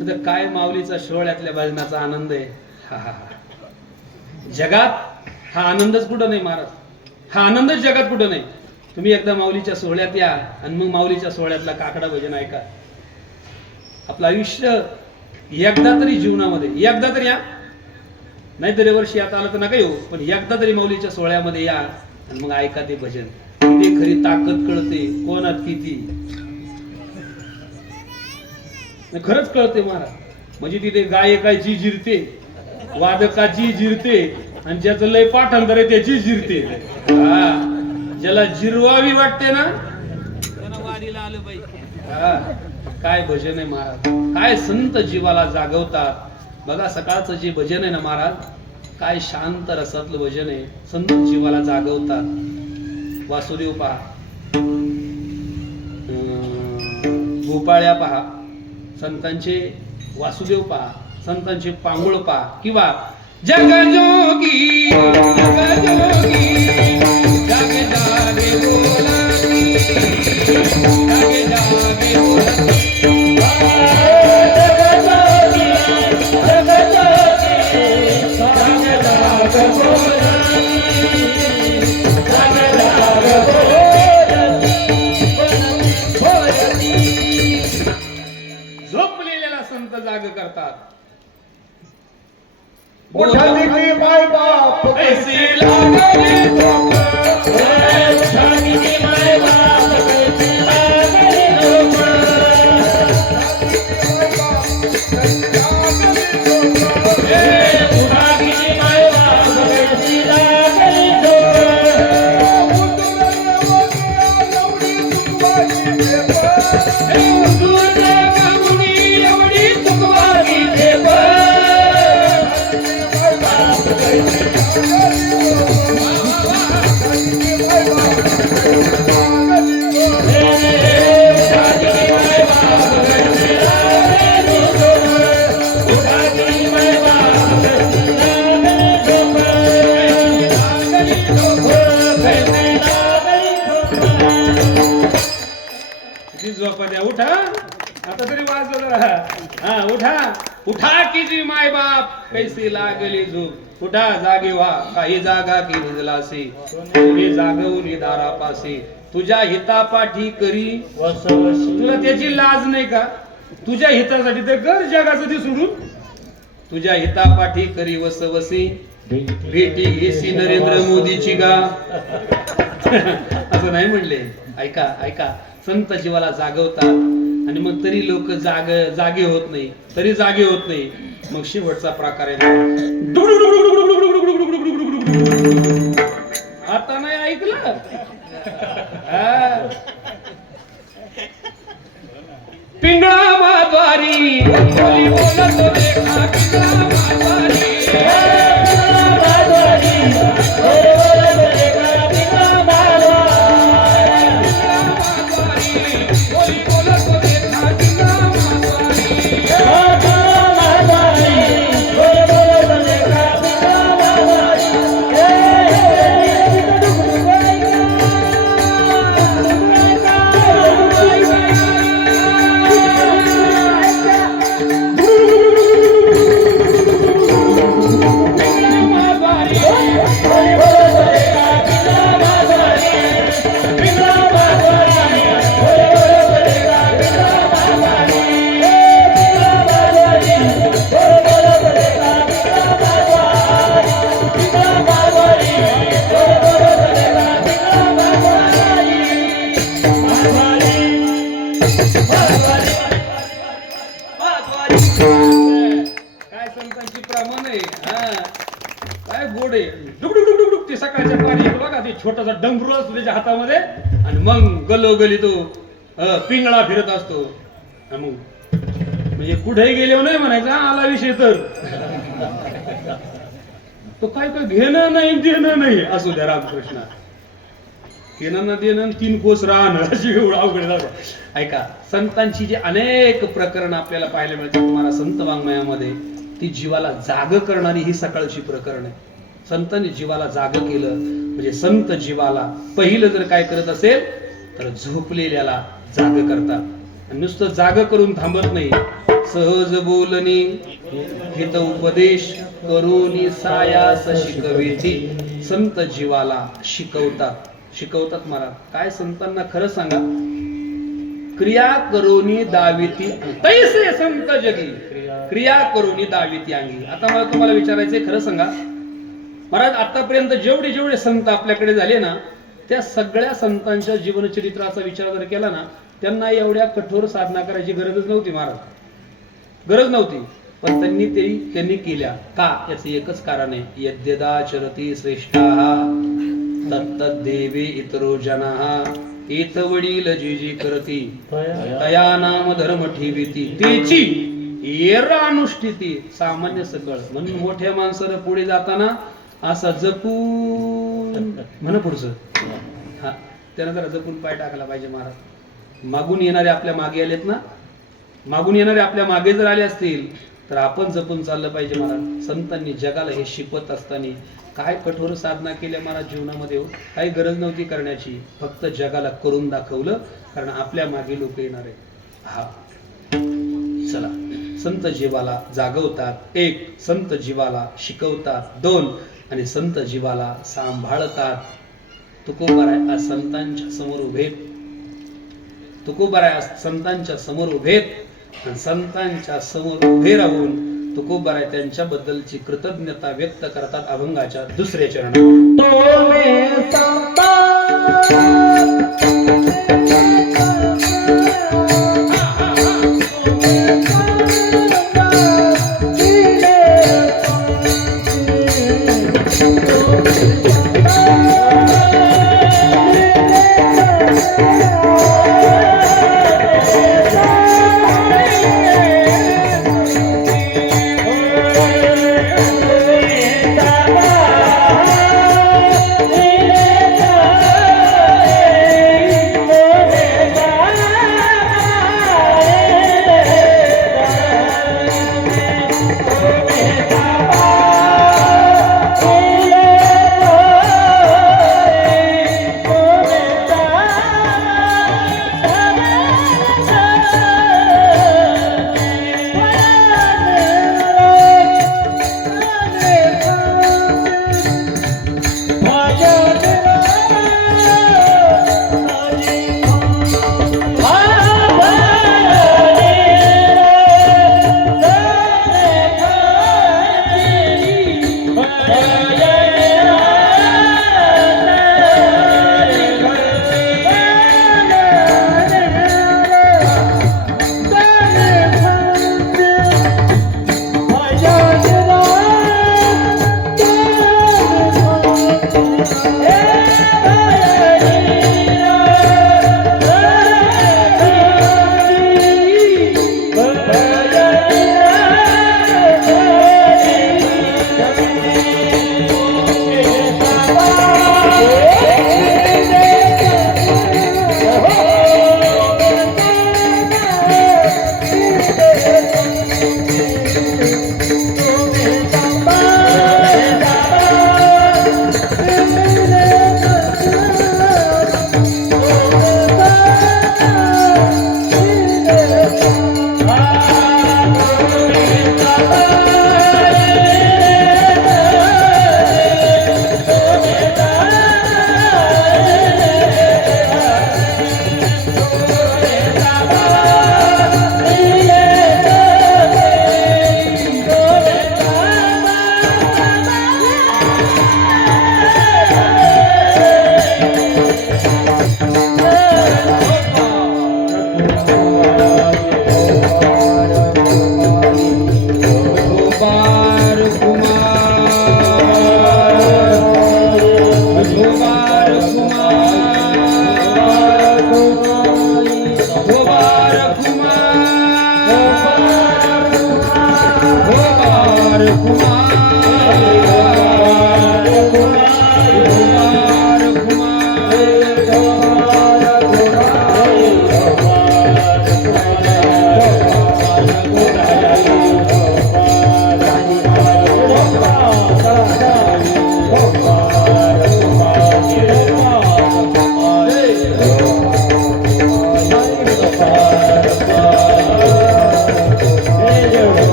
तर काय माऊलीचा सोहळ्यातल्या भजनाचा आनंद आहे. हा हा हा जगात हा आनंदच कुठं नाही महाराज. हा आनंदच जगात कुठं नाही. तुम्ही एकदा माऊलीच्या सोहळ्यात या आणि मग माऊलीच्या सोहळ्यातला काकडा भजन ऐका. आपलं आयुष्य एकदा तरी जीवनामध्ये एकदा तरी या, नाही तर वर्षी आता आलं तर नका येऊ, पण एकदा तरी माऊलीच्या सोहळ्यामध्ये या आणि मग ऐका ते भजन. ते खरी ताकद कळते कोणात किती. खरंच कळते महाराज. म्हणजे तिथे गायकाची जिरते, वादकाची जिरते, आणि ज्याचं लय पाठांतर आहे त्याची जिरते. ज्याला जिरवावी वाटते ना त्याला वारीला आलं पाहिजे. काय भजन आहे महाराज. काय संत जीवाला जागवतात. बघा सकाळचं जे भजन आहे ना महाराज, काय शांत रसातलं भजन आहे. संत जीवाला जागवतात. वासुदेव पहा, भोपाळ्या पहा, संतांचे वासुदेव पहा, संतांचे पांगुळ पहा, किंवा जगजोगी जगजोगी जग जागे बोलती जग जागे बोलती झोपलेला संत जाग करतात. उठाली माय बाप ऐसे लागले झोप, उठाली माय बाप कैसी लागली झोप, उठाली माय बाप कैसी लागली झोप, एवढी चुकवाली झेप, उठा आता तरी वाजलं जरा. हा उठा उठा की जी माय बाप कैसी लागली झोप. उठा जागे व्हा काही जागा की निजलासी, तुम्ही जागवली दारापासी, तुझ्या हितापाठी करी वसवसी. तुला त्याची लाज नाही का? तुझ्या हितासाठी तर कर जगाचं ते सोडून. तुझ्या हितापाठी करी वसवसी, भेटी घेसी नरेंद्र मोदीची गा असं नाही म्हणले. ऐका ऐका, संत जीवाला जागवतात आणि मग तरी लोक जागे होत नाही, तरी जागे होत नाही. मग शेवटचा प्रकार आहे, आता नाही ऐकलं. पिंगळा माद्वारी बोली बोलतो देखा, पिंगळा माद्वारी काय संतांची प्रमाण आहे. काय गोड आहे. डुकडुक ते सकाळच्या पाणी बघा, ते छोटासा डंबरू असतो त्याच्या हातामध्ये आणि मग गलोगली तो पिंगळा फिरत असतो. मग म्हणजे कुठेही गेले नाही म्हणायचा आला विषय तर तो काय घेणं नाही देणं नाही असू द्या. रामकृष्ण घेणं ना देणं, 3 कोस राहणं अशी एवढं अवघड झालं. ऐका, संतांची जी अनेक प्रकरण आपल्याला पाहायला मिळतात तुम्हाला संत वाङ्मयामध्ये, ती जीवाला जाग करणारी ही सकाळची प्रकरण आहे. संतांनी जीवाला जाग केलं म्हणजे संत जीवाला पहिलं जर काय करत असेल तर झोपलेल्याला जाग करतात. आणि नुसतं जाग करून थांबत नाही, सहज बोलणी हित उपदेश करून सायास शिकवेती. संत जीवाला शिकवतात मला. काय संतांना खरं सांगा, क्रिया करोनी दाविती तैसे संत जगी, क्रिया करोनी दाविती अंगी. आता मला तुम्हाला विचारायचंय, खरं सांगा महाराज, आतापर्यंत जेवढे संत आपल्याकडे झाले ना, त्या सगळ्या संतांच्या जीवनचरित्राचा विचार जर केला ना, त्यांना एवढ्या कठोर साधना करायची गरजच नव्हती महाराज, गरज नव्हती. पण त्यांनी केल्या का, याचं एकच कारण आहे, यद्यदाचरती श्रेष्ठाः तत्तद्देवे इतरो जनाः एत वडील जी जी करती तया नाम धर्म ठेविती तेची येरा अनुष्ठिती सामान्य सकळ. म्हणून मोठ्या माणसाला पुढे जाताना असा जपून म्हणा पुढचं, हा त्यानं जरा जपून पाय टाकायला पाहिजे महाराज. मागून येणारे आपल्या मागे आलेत ना, मागून येणारे आपल्या मागे जर आले असतील तर आपण जपून चाललं पाहिजे महाराज. संतांनी जगाला हे शिकवत असताना काय कठोर साधना केल्या महाराज जीवनामध्ये. काही गरज नव्हती करण्याची, फक्त जगाला करून दाखवलं, कारण आपल्या मागे लोक येणार आहे. हा चला, संत जीवाला जागवतात, 1 संत जीवाला शिकवतात, 2 आणि संत जीवाला सांभाळतात. तुकोबाराय आज संतांच्या समोर उभेत, तुकोबाराय आज संतांच्या समोर उभेत आणि संतांच्या समोर उभे राहून तुकोबाराय त्यांच्याबद्दलची कृतज्ञता व्यक्त करतात अभंगाच्या 2ऱ्या चरणात.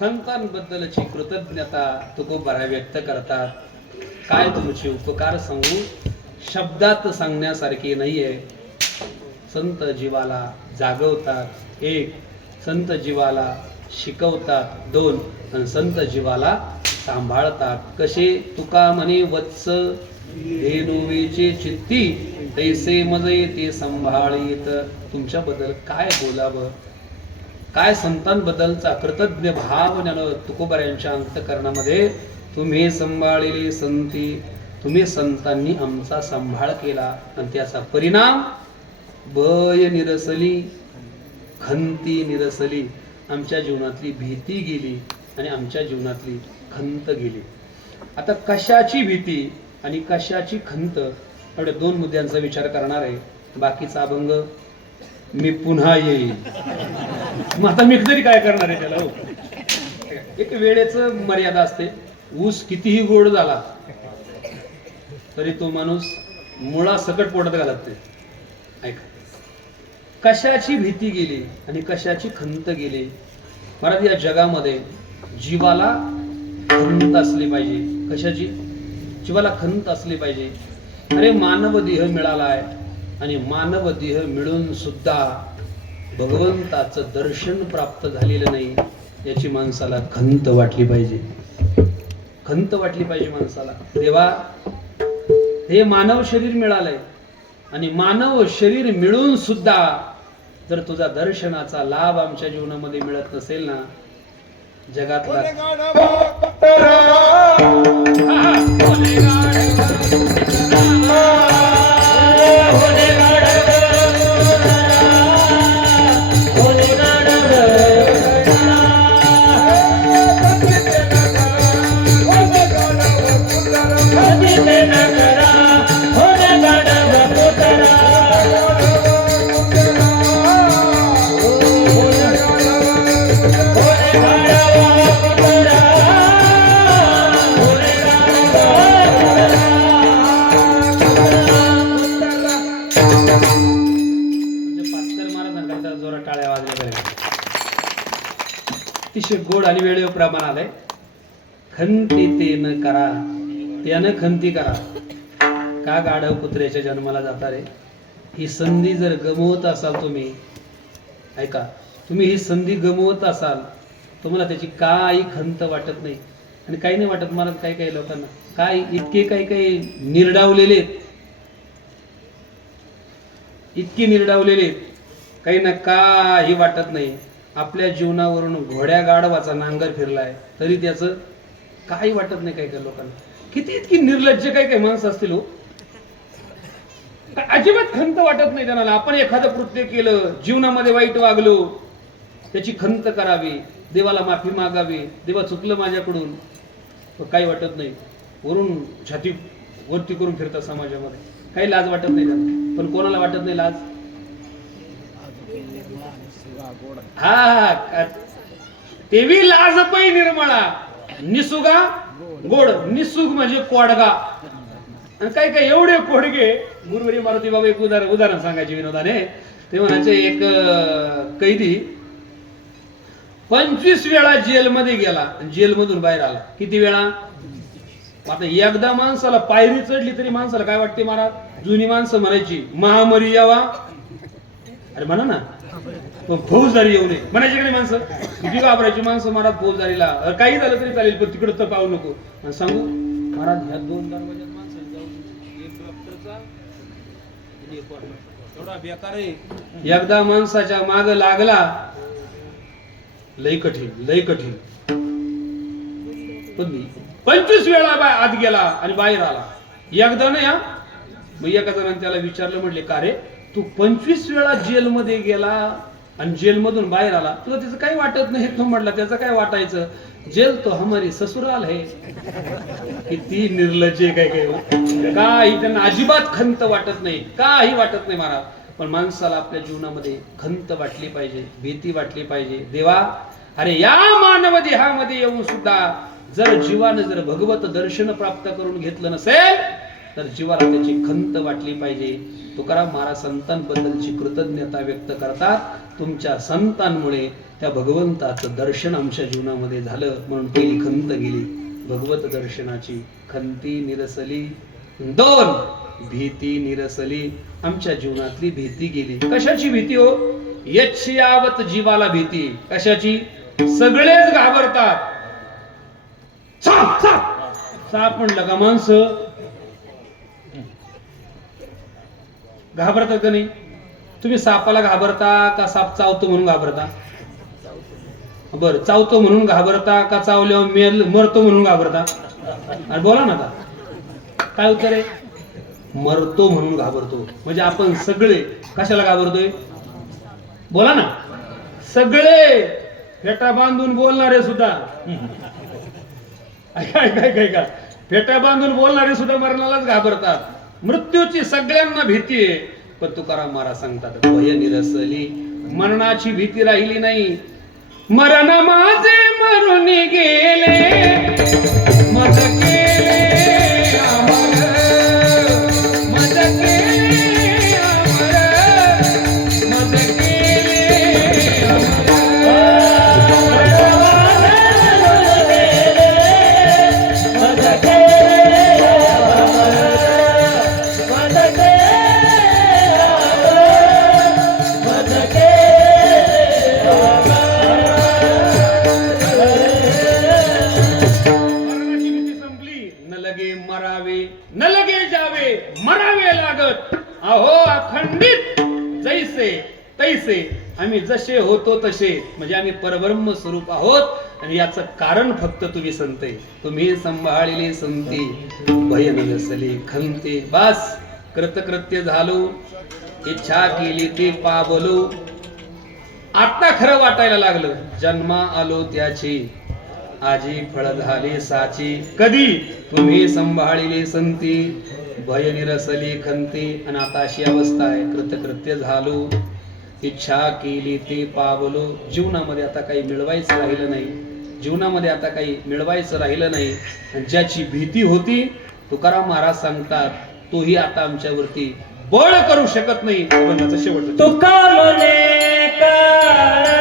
संतांबद्दलची कृतज्ञता तुकोबारा व्यक्त करतात. काय तुमची उपकार सांगू, शब्दात सांगण्यासारखी नाहीये. संत जीवाला जागवतात, एक संत जीवाला शिकवतात, दोन आणि संत जीवाला सांभाळतात. कसे तुका म्हणे वत्स धेनुवीचे चित्ती तैसे मजे ते सांभाळीत. तुमच्याबद्दल काय बोलावं, काय संतांबद्दलचा कृतज्ञ भाव ज्ञान तुकोबाऱ्यांच्या अंतकरणामध्ये. तुम्ही सांभाळलेले संती, तुम्ही संतांनी आमचा सांभाळ केला आणि त्याचा परिणाम भय निरसली, खंती निरसली. आमच्या जीवनातली भीती गेली आणि आमच्या जीवनातली खंत गेली. आता कशाची भीती आणि कशाची खंत, एवढ्या दोन मुद्द्यांचा विचार करणार आहे. बाकीचा अभंग मी पुन्हा येईल. मग आता मी तरी काय करणार आहे त्याला. हो, एक वेळेचं मर्यादा असते. ऊस कितीही गोड झाला तरी तो माणूस मुळा सकट पोटात घालत नाही. ऐका, कशाची भीती गेली आणि कशाची खंत गेली. महाराज, या जगामध्ये जीवाला खंत असली पाहिजे. कशाची? जीवाला खंत असली पाहिजे. अरे, मानव देह मिळालाय आणि मानव देह मिळून सुद्धा भगवंताचं दर्शन प्राप्त झालेलं नाही, याची माणसाला खंत वाटली पाहिजे. खंत वाटली पाहिजे माणसाला. देवा, हे मानव शरीर मिळालंय आणि मानव शरीर मिळून सुद्धा जर तुझा दर्शनाचा लाभ आमच्या जीवनामध्ये मिळत नसेल ना, जगातला अतिशय गोड आणि वेळेवर प्रमाण आलंय. खंती ते न करा, त्यानं खंती करा. का गाढव कुत्र्याच्या जन्माला जाता रे. ही संधी जर गमवत असाल तुम्ही, ऐका, तुम्ही ही संधी गमवत असाल, तुम्हाला त्याची काही खंत वाटत नाही. आणि काही नाही वाटत मला. काही काही लोकांना काय इतके काही निर्डावलेले, इतके निर्डावलेले, काही ना काही वाटत नाही. आपल्या जीवनावरून घोड्या गाढवाचा नांगर फिरलाय तरी त्याचं काही वाटत नाही. काही काही लोकांना किती इतकी निर्लज्ज काही माणसं असतील. हो, अजिबात खंत वाटत नाही त्यांना. आपण एखादं कृत्य केलं, जीवनामध्ये वाईट वागलो, त्याची खंत करावी, देवाला माफी मागावी. देवा, चुकलं माझ्याकडून. काही वाटत नाही. वरून छाती वरती करून फिरतात समाजामध्ये. काही लाज वाटत नाही त्यांना. पण कोणाला वाटत नाही लाज. हा, तेवी लाज पै निर्मळा, निसुगा गोड. निसुग म्हणजे कोडगा. आणि काही काही एवढे पोडगे. गुरुवारी मारुती बाबा एक उदाहरण सांगायचे विनोदाने. ते म्हणायचे एक कैदी 25 वेळा जेलमध्ये गेला आणि जेलमधून बाहेर आला. किती वेळा? आता एकदा माणसाला पायरी चढली तरी माणसाला काय वाटते महाराज? जुनी माणसं म्हणायची महामरी यावा, अरे म्हणा ना, तो फौजदारी येऊ नये म्हणायची नाही माणसं. किती घाबरायची माणसं महाराज फौजदारीला. काही झालं तरी चालेल पण तिकडं तर पाहू नको. आणि सांगू महाराज ह्या 2 दरवाज्यात माणसं जाऊन एक डॉक्टरचा आणि एक वॉर्डरचा. एवढा बेकार आहे. एकदा माणसाच्या माग लागला लय कठीण. पण 25 वेळा आत गेला आणि बाहेर आला. एकदा नाही हा. मग एका जणांनी त्याला विचारलं, म्हटले का रे तू 25 वेळा जेलमध्ये गेला आणि जेलमधून बाहेर आला, तुला त्याचं काही वाटत नाही? तो म्हटला त्याचं काय वाटायचं, जेल तो हमारी ससुराल है. किती निर्लज्ज काय काही त्यांना अजिबात खंत वाटत नाही, काही वाटत नाही महाराज. पण माणसाला आपल्या जीवनामध्ये खंत वाटली पाहिजे, भीती वाटली पाहिजे. देवा अरे या मानव देहामध्ये येऊन सुद्धा जर जीवानं जर भगवत दर्शन प्राप्त करून घेतलं नसेल तर जीवाला त्याची खंत वाटली पाहिजे. तुकाराम महाराज संतांबद्दलची कृतज्ञता व्यक्त करतात. तुमच्या संतांमुळे त्या भगवंताचं दर्शन आमच्या जीवनामध्ये झालं म्हणून पहिली खंत गेली. भगवत दर्शनाची खंती निरसली. 2 भीती निरसली. आमच्या जीवनातली भीती गेली. कशाची भीती हो? यच्छयावत जीवाला भीती. कशाची? सगळेच घाबरतात. साप म्हणलं का माणसं घाबरतात का नाही? तुम्ही सापाला घाबरता का साप चावतो म्हणून घाबरता? बर, चावतो म्हणून घाबरता का चावल्यावर मरतो म्हणून घाबरता? अरे बोला ना, काय उत्तर आहे? मरतो म्हणून घाबरतो. म्हणजे आपण सगळे कशाला घाबरतोय? बोला ना. सगळे फेटा बांधून बोलणारे सुद्धा काय फेटा बांधून बोलणारे सुद्धा मरणालाच घाबरतात. मृत्यूची सगळ्यांना भीती आहे. पण तुकाराम महाराज सांगतात भय निरसली. मरणाची भीती राहिली नाही. मरण माझे मरून गेले मज केले अमर, मज केले अमर, मज केले न लगे जावे मरावे लागत. अहो अखंडित जैसे तैसे आम्ही जसे होतो तसे, म्हणजे आम्ही परब्रह्म स्वरूप आहोत. आणि याचं कारण फक्त तुम्ही संत. तुम्ही सांभाळिले संती भय नसली खंते. बस कृतकृत्य झालो, इच्छा केली ते पावलो. आता खरं वाटायला लागलं. जन्मा आलो त्याची आजी फळ झाले साची. कधी? तुम्ही सांभाळिले संती भय निरसली खंती. आणि आता अशी अवस्था आहे, कृतकृत्य झालो, इच्छा केली ते पावलो. जीवनामध्ये आता काही मिळवायचं राहिलं नाही. जीवनामध्ये आता काही मिळवायचं राहिलं नाही. आणि ज्याची भीती होती तुकाराम महाराज सांगतात तोही आता आमच्यावरती बळ करू शकत नाही. अभंगाचा शेवट. तुका मने काळ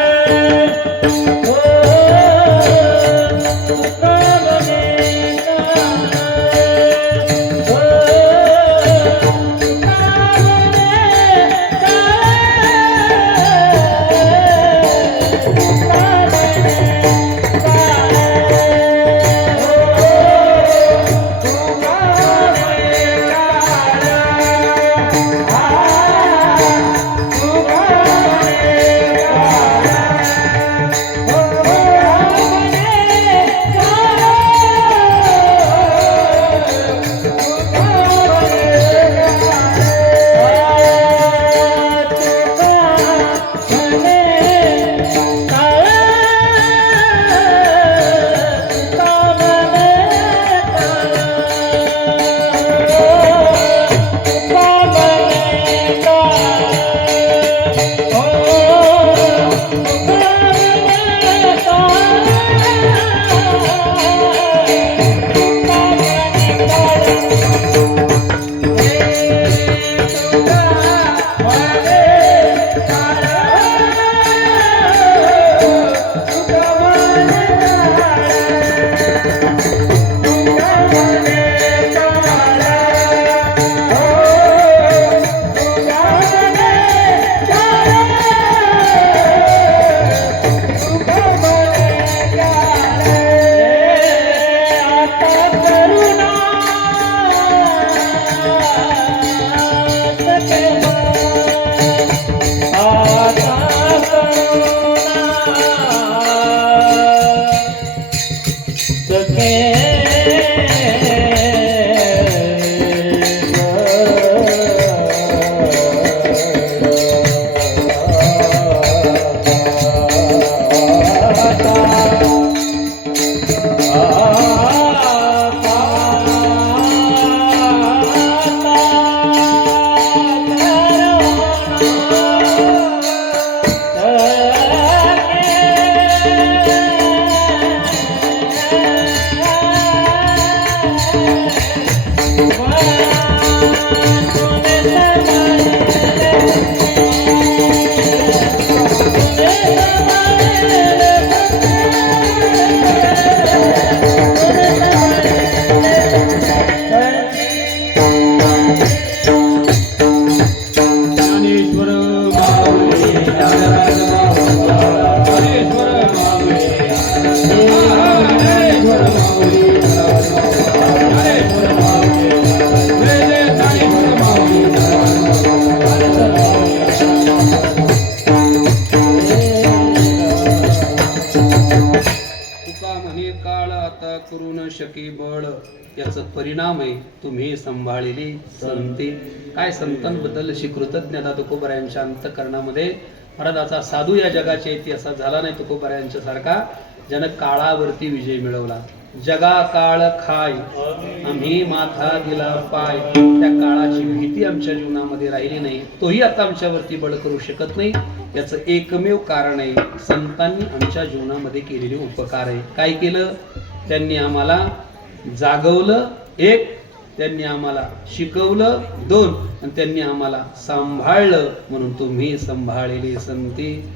ज्ञानेश्वर माऊली ज्ञानराज माऊली ज्ञानेश्वर माऊली ज्ञानेश्वर माऊली जय जय ज्ञानेश्वर माऊली तुका म्हणे काळ आता करू न शके बळ याचा परिणाम आहे तुम्ही सांभाळलेली संती. काय संतांबद्दल अशी कृतज्ञता तुकोबारायांच्या अंतःकरणामध्ये. महाराजाचा साधू या जगाच्या इतिहासात झाला नाही तुकोबारायांच्या सारखा, ज्यानं काळावरती विजय मिळवला. जगा काळ खाय आम्ही माथा दिला पाय. त्या काळाची भीती आमच्या जीवनामध्ये राहिली नाही. तोही आता आमच्यावरती बळ करू शकत नाही. याचं एकमेव कारण आहे संतांनी आमच्या जीवनामध्ये केलेले उपकार आहे. काय केलं? त्यांनी आम्हाला जागवलं 1, त्यांनी आम्हाला शिकवलं 2, आणि त्यांनी आम्हाला सांभाळलं. म्हणून तुम्ही सांभाळलेली संती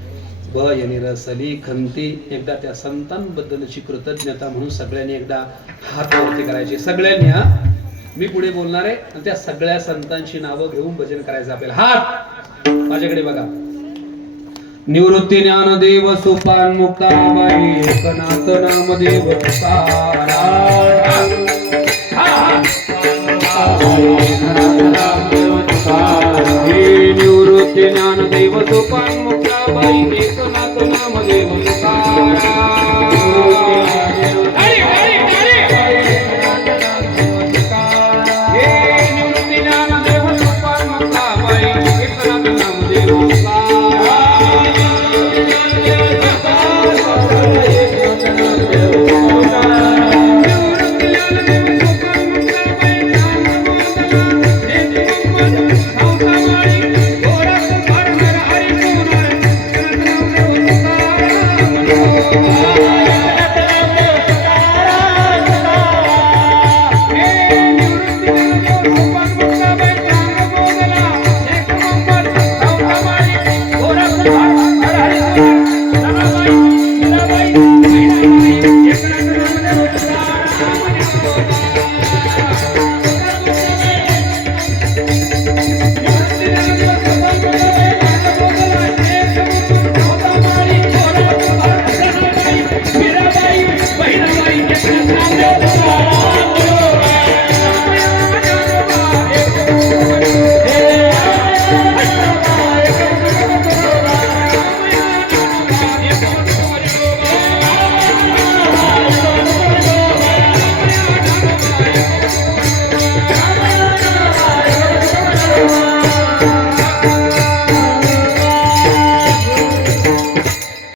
भय रसली खंती. एकदा त्या संतांबद्दलची कृतज्ञता म्हणून सगळ्यांनी एकदा हात वरती करायचे. सगळ्यांनी हा, मी पुढे बोलणार आहे आणि त्या सगळ्या संतांची नावं घेऊन भजन करायचं आपल्याला. हात माझ्याकडे बघा. निवृत्ती ज्ञानदेव सोपान मुक्ताबाई एकनाथ नामदेव निवृत्ती ज्ञानदेव सोपान मुक्ताबाई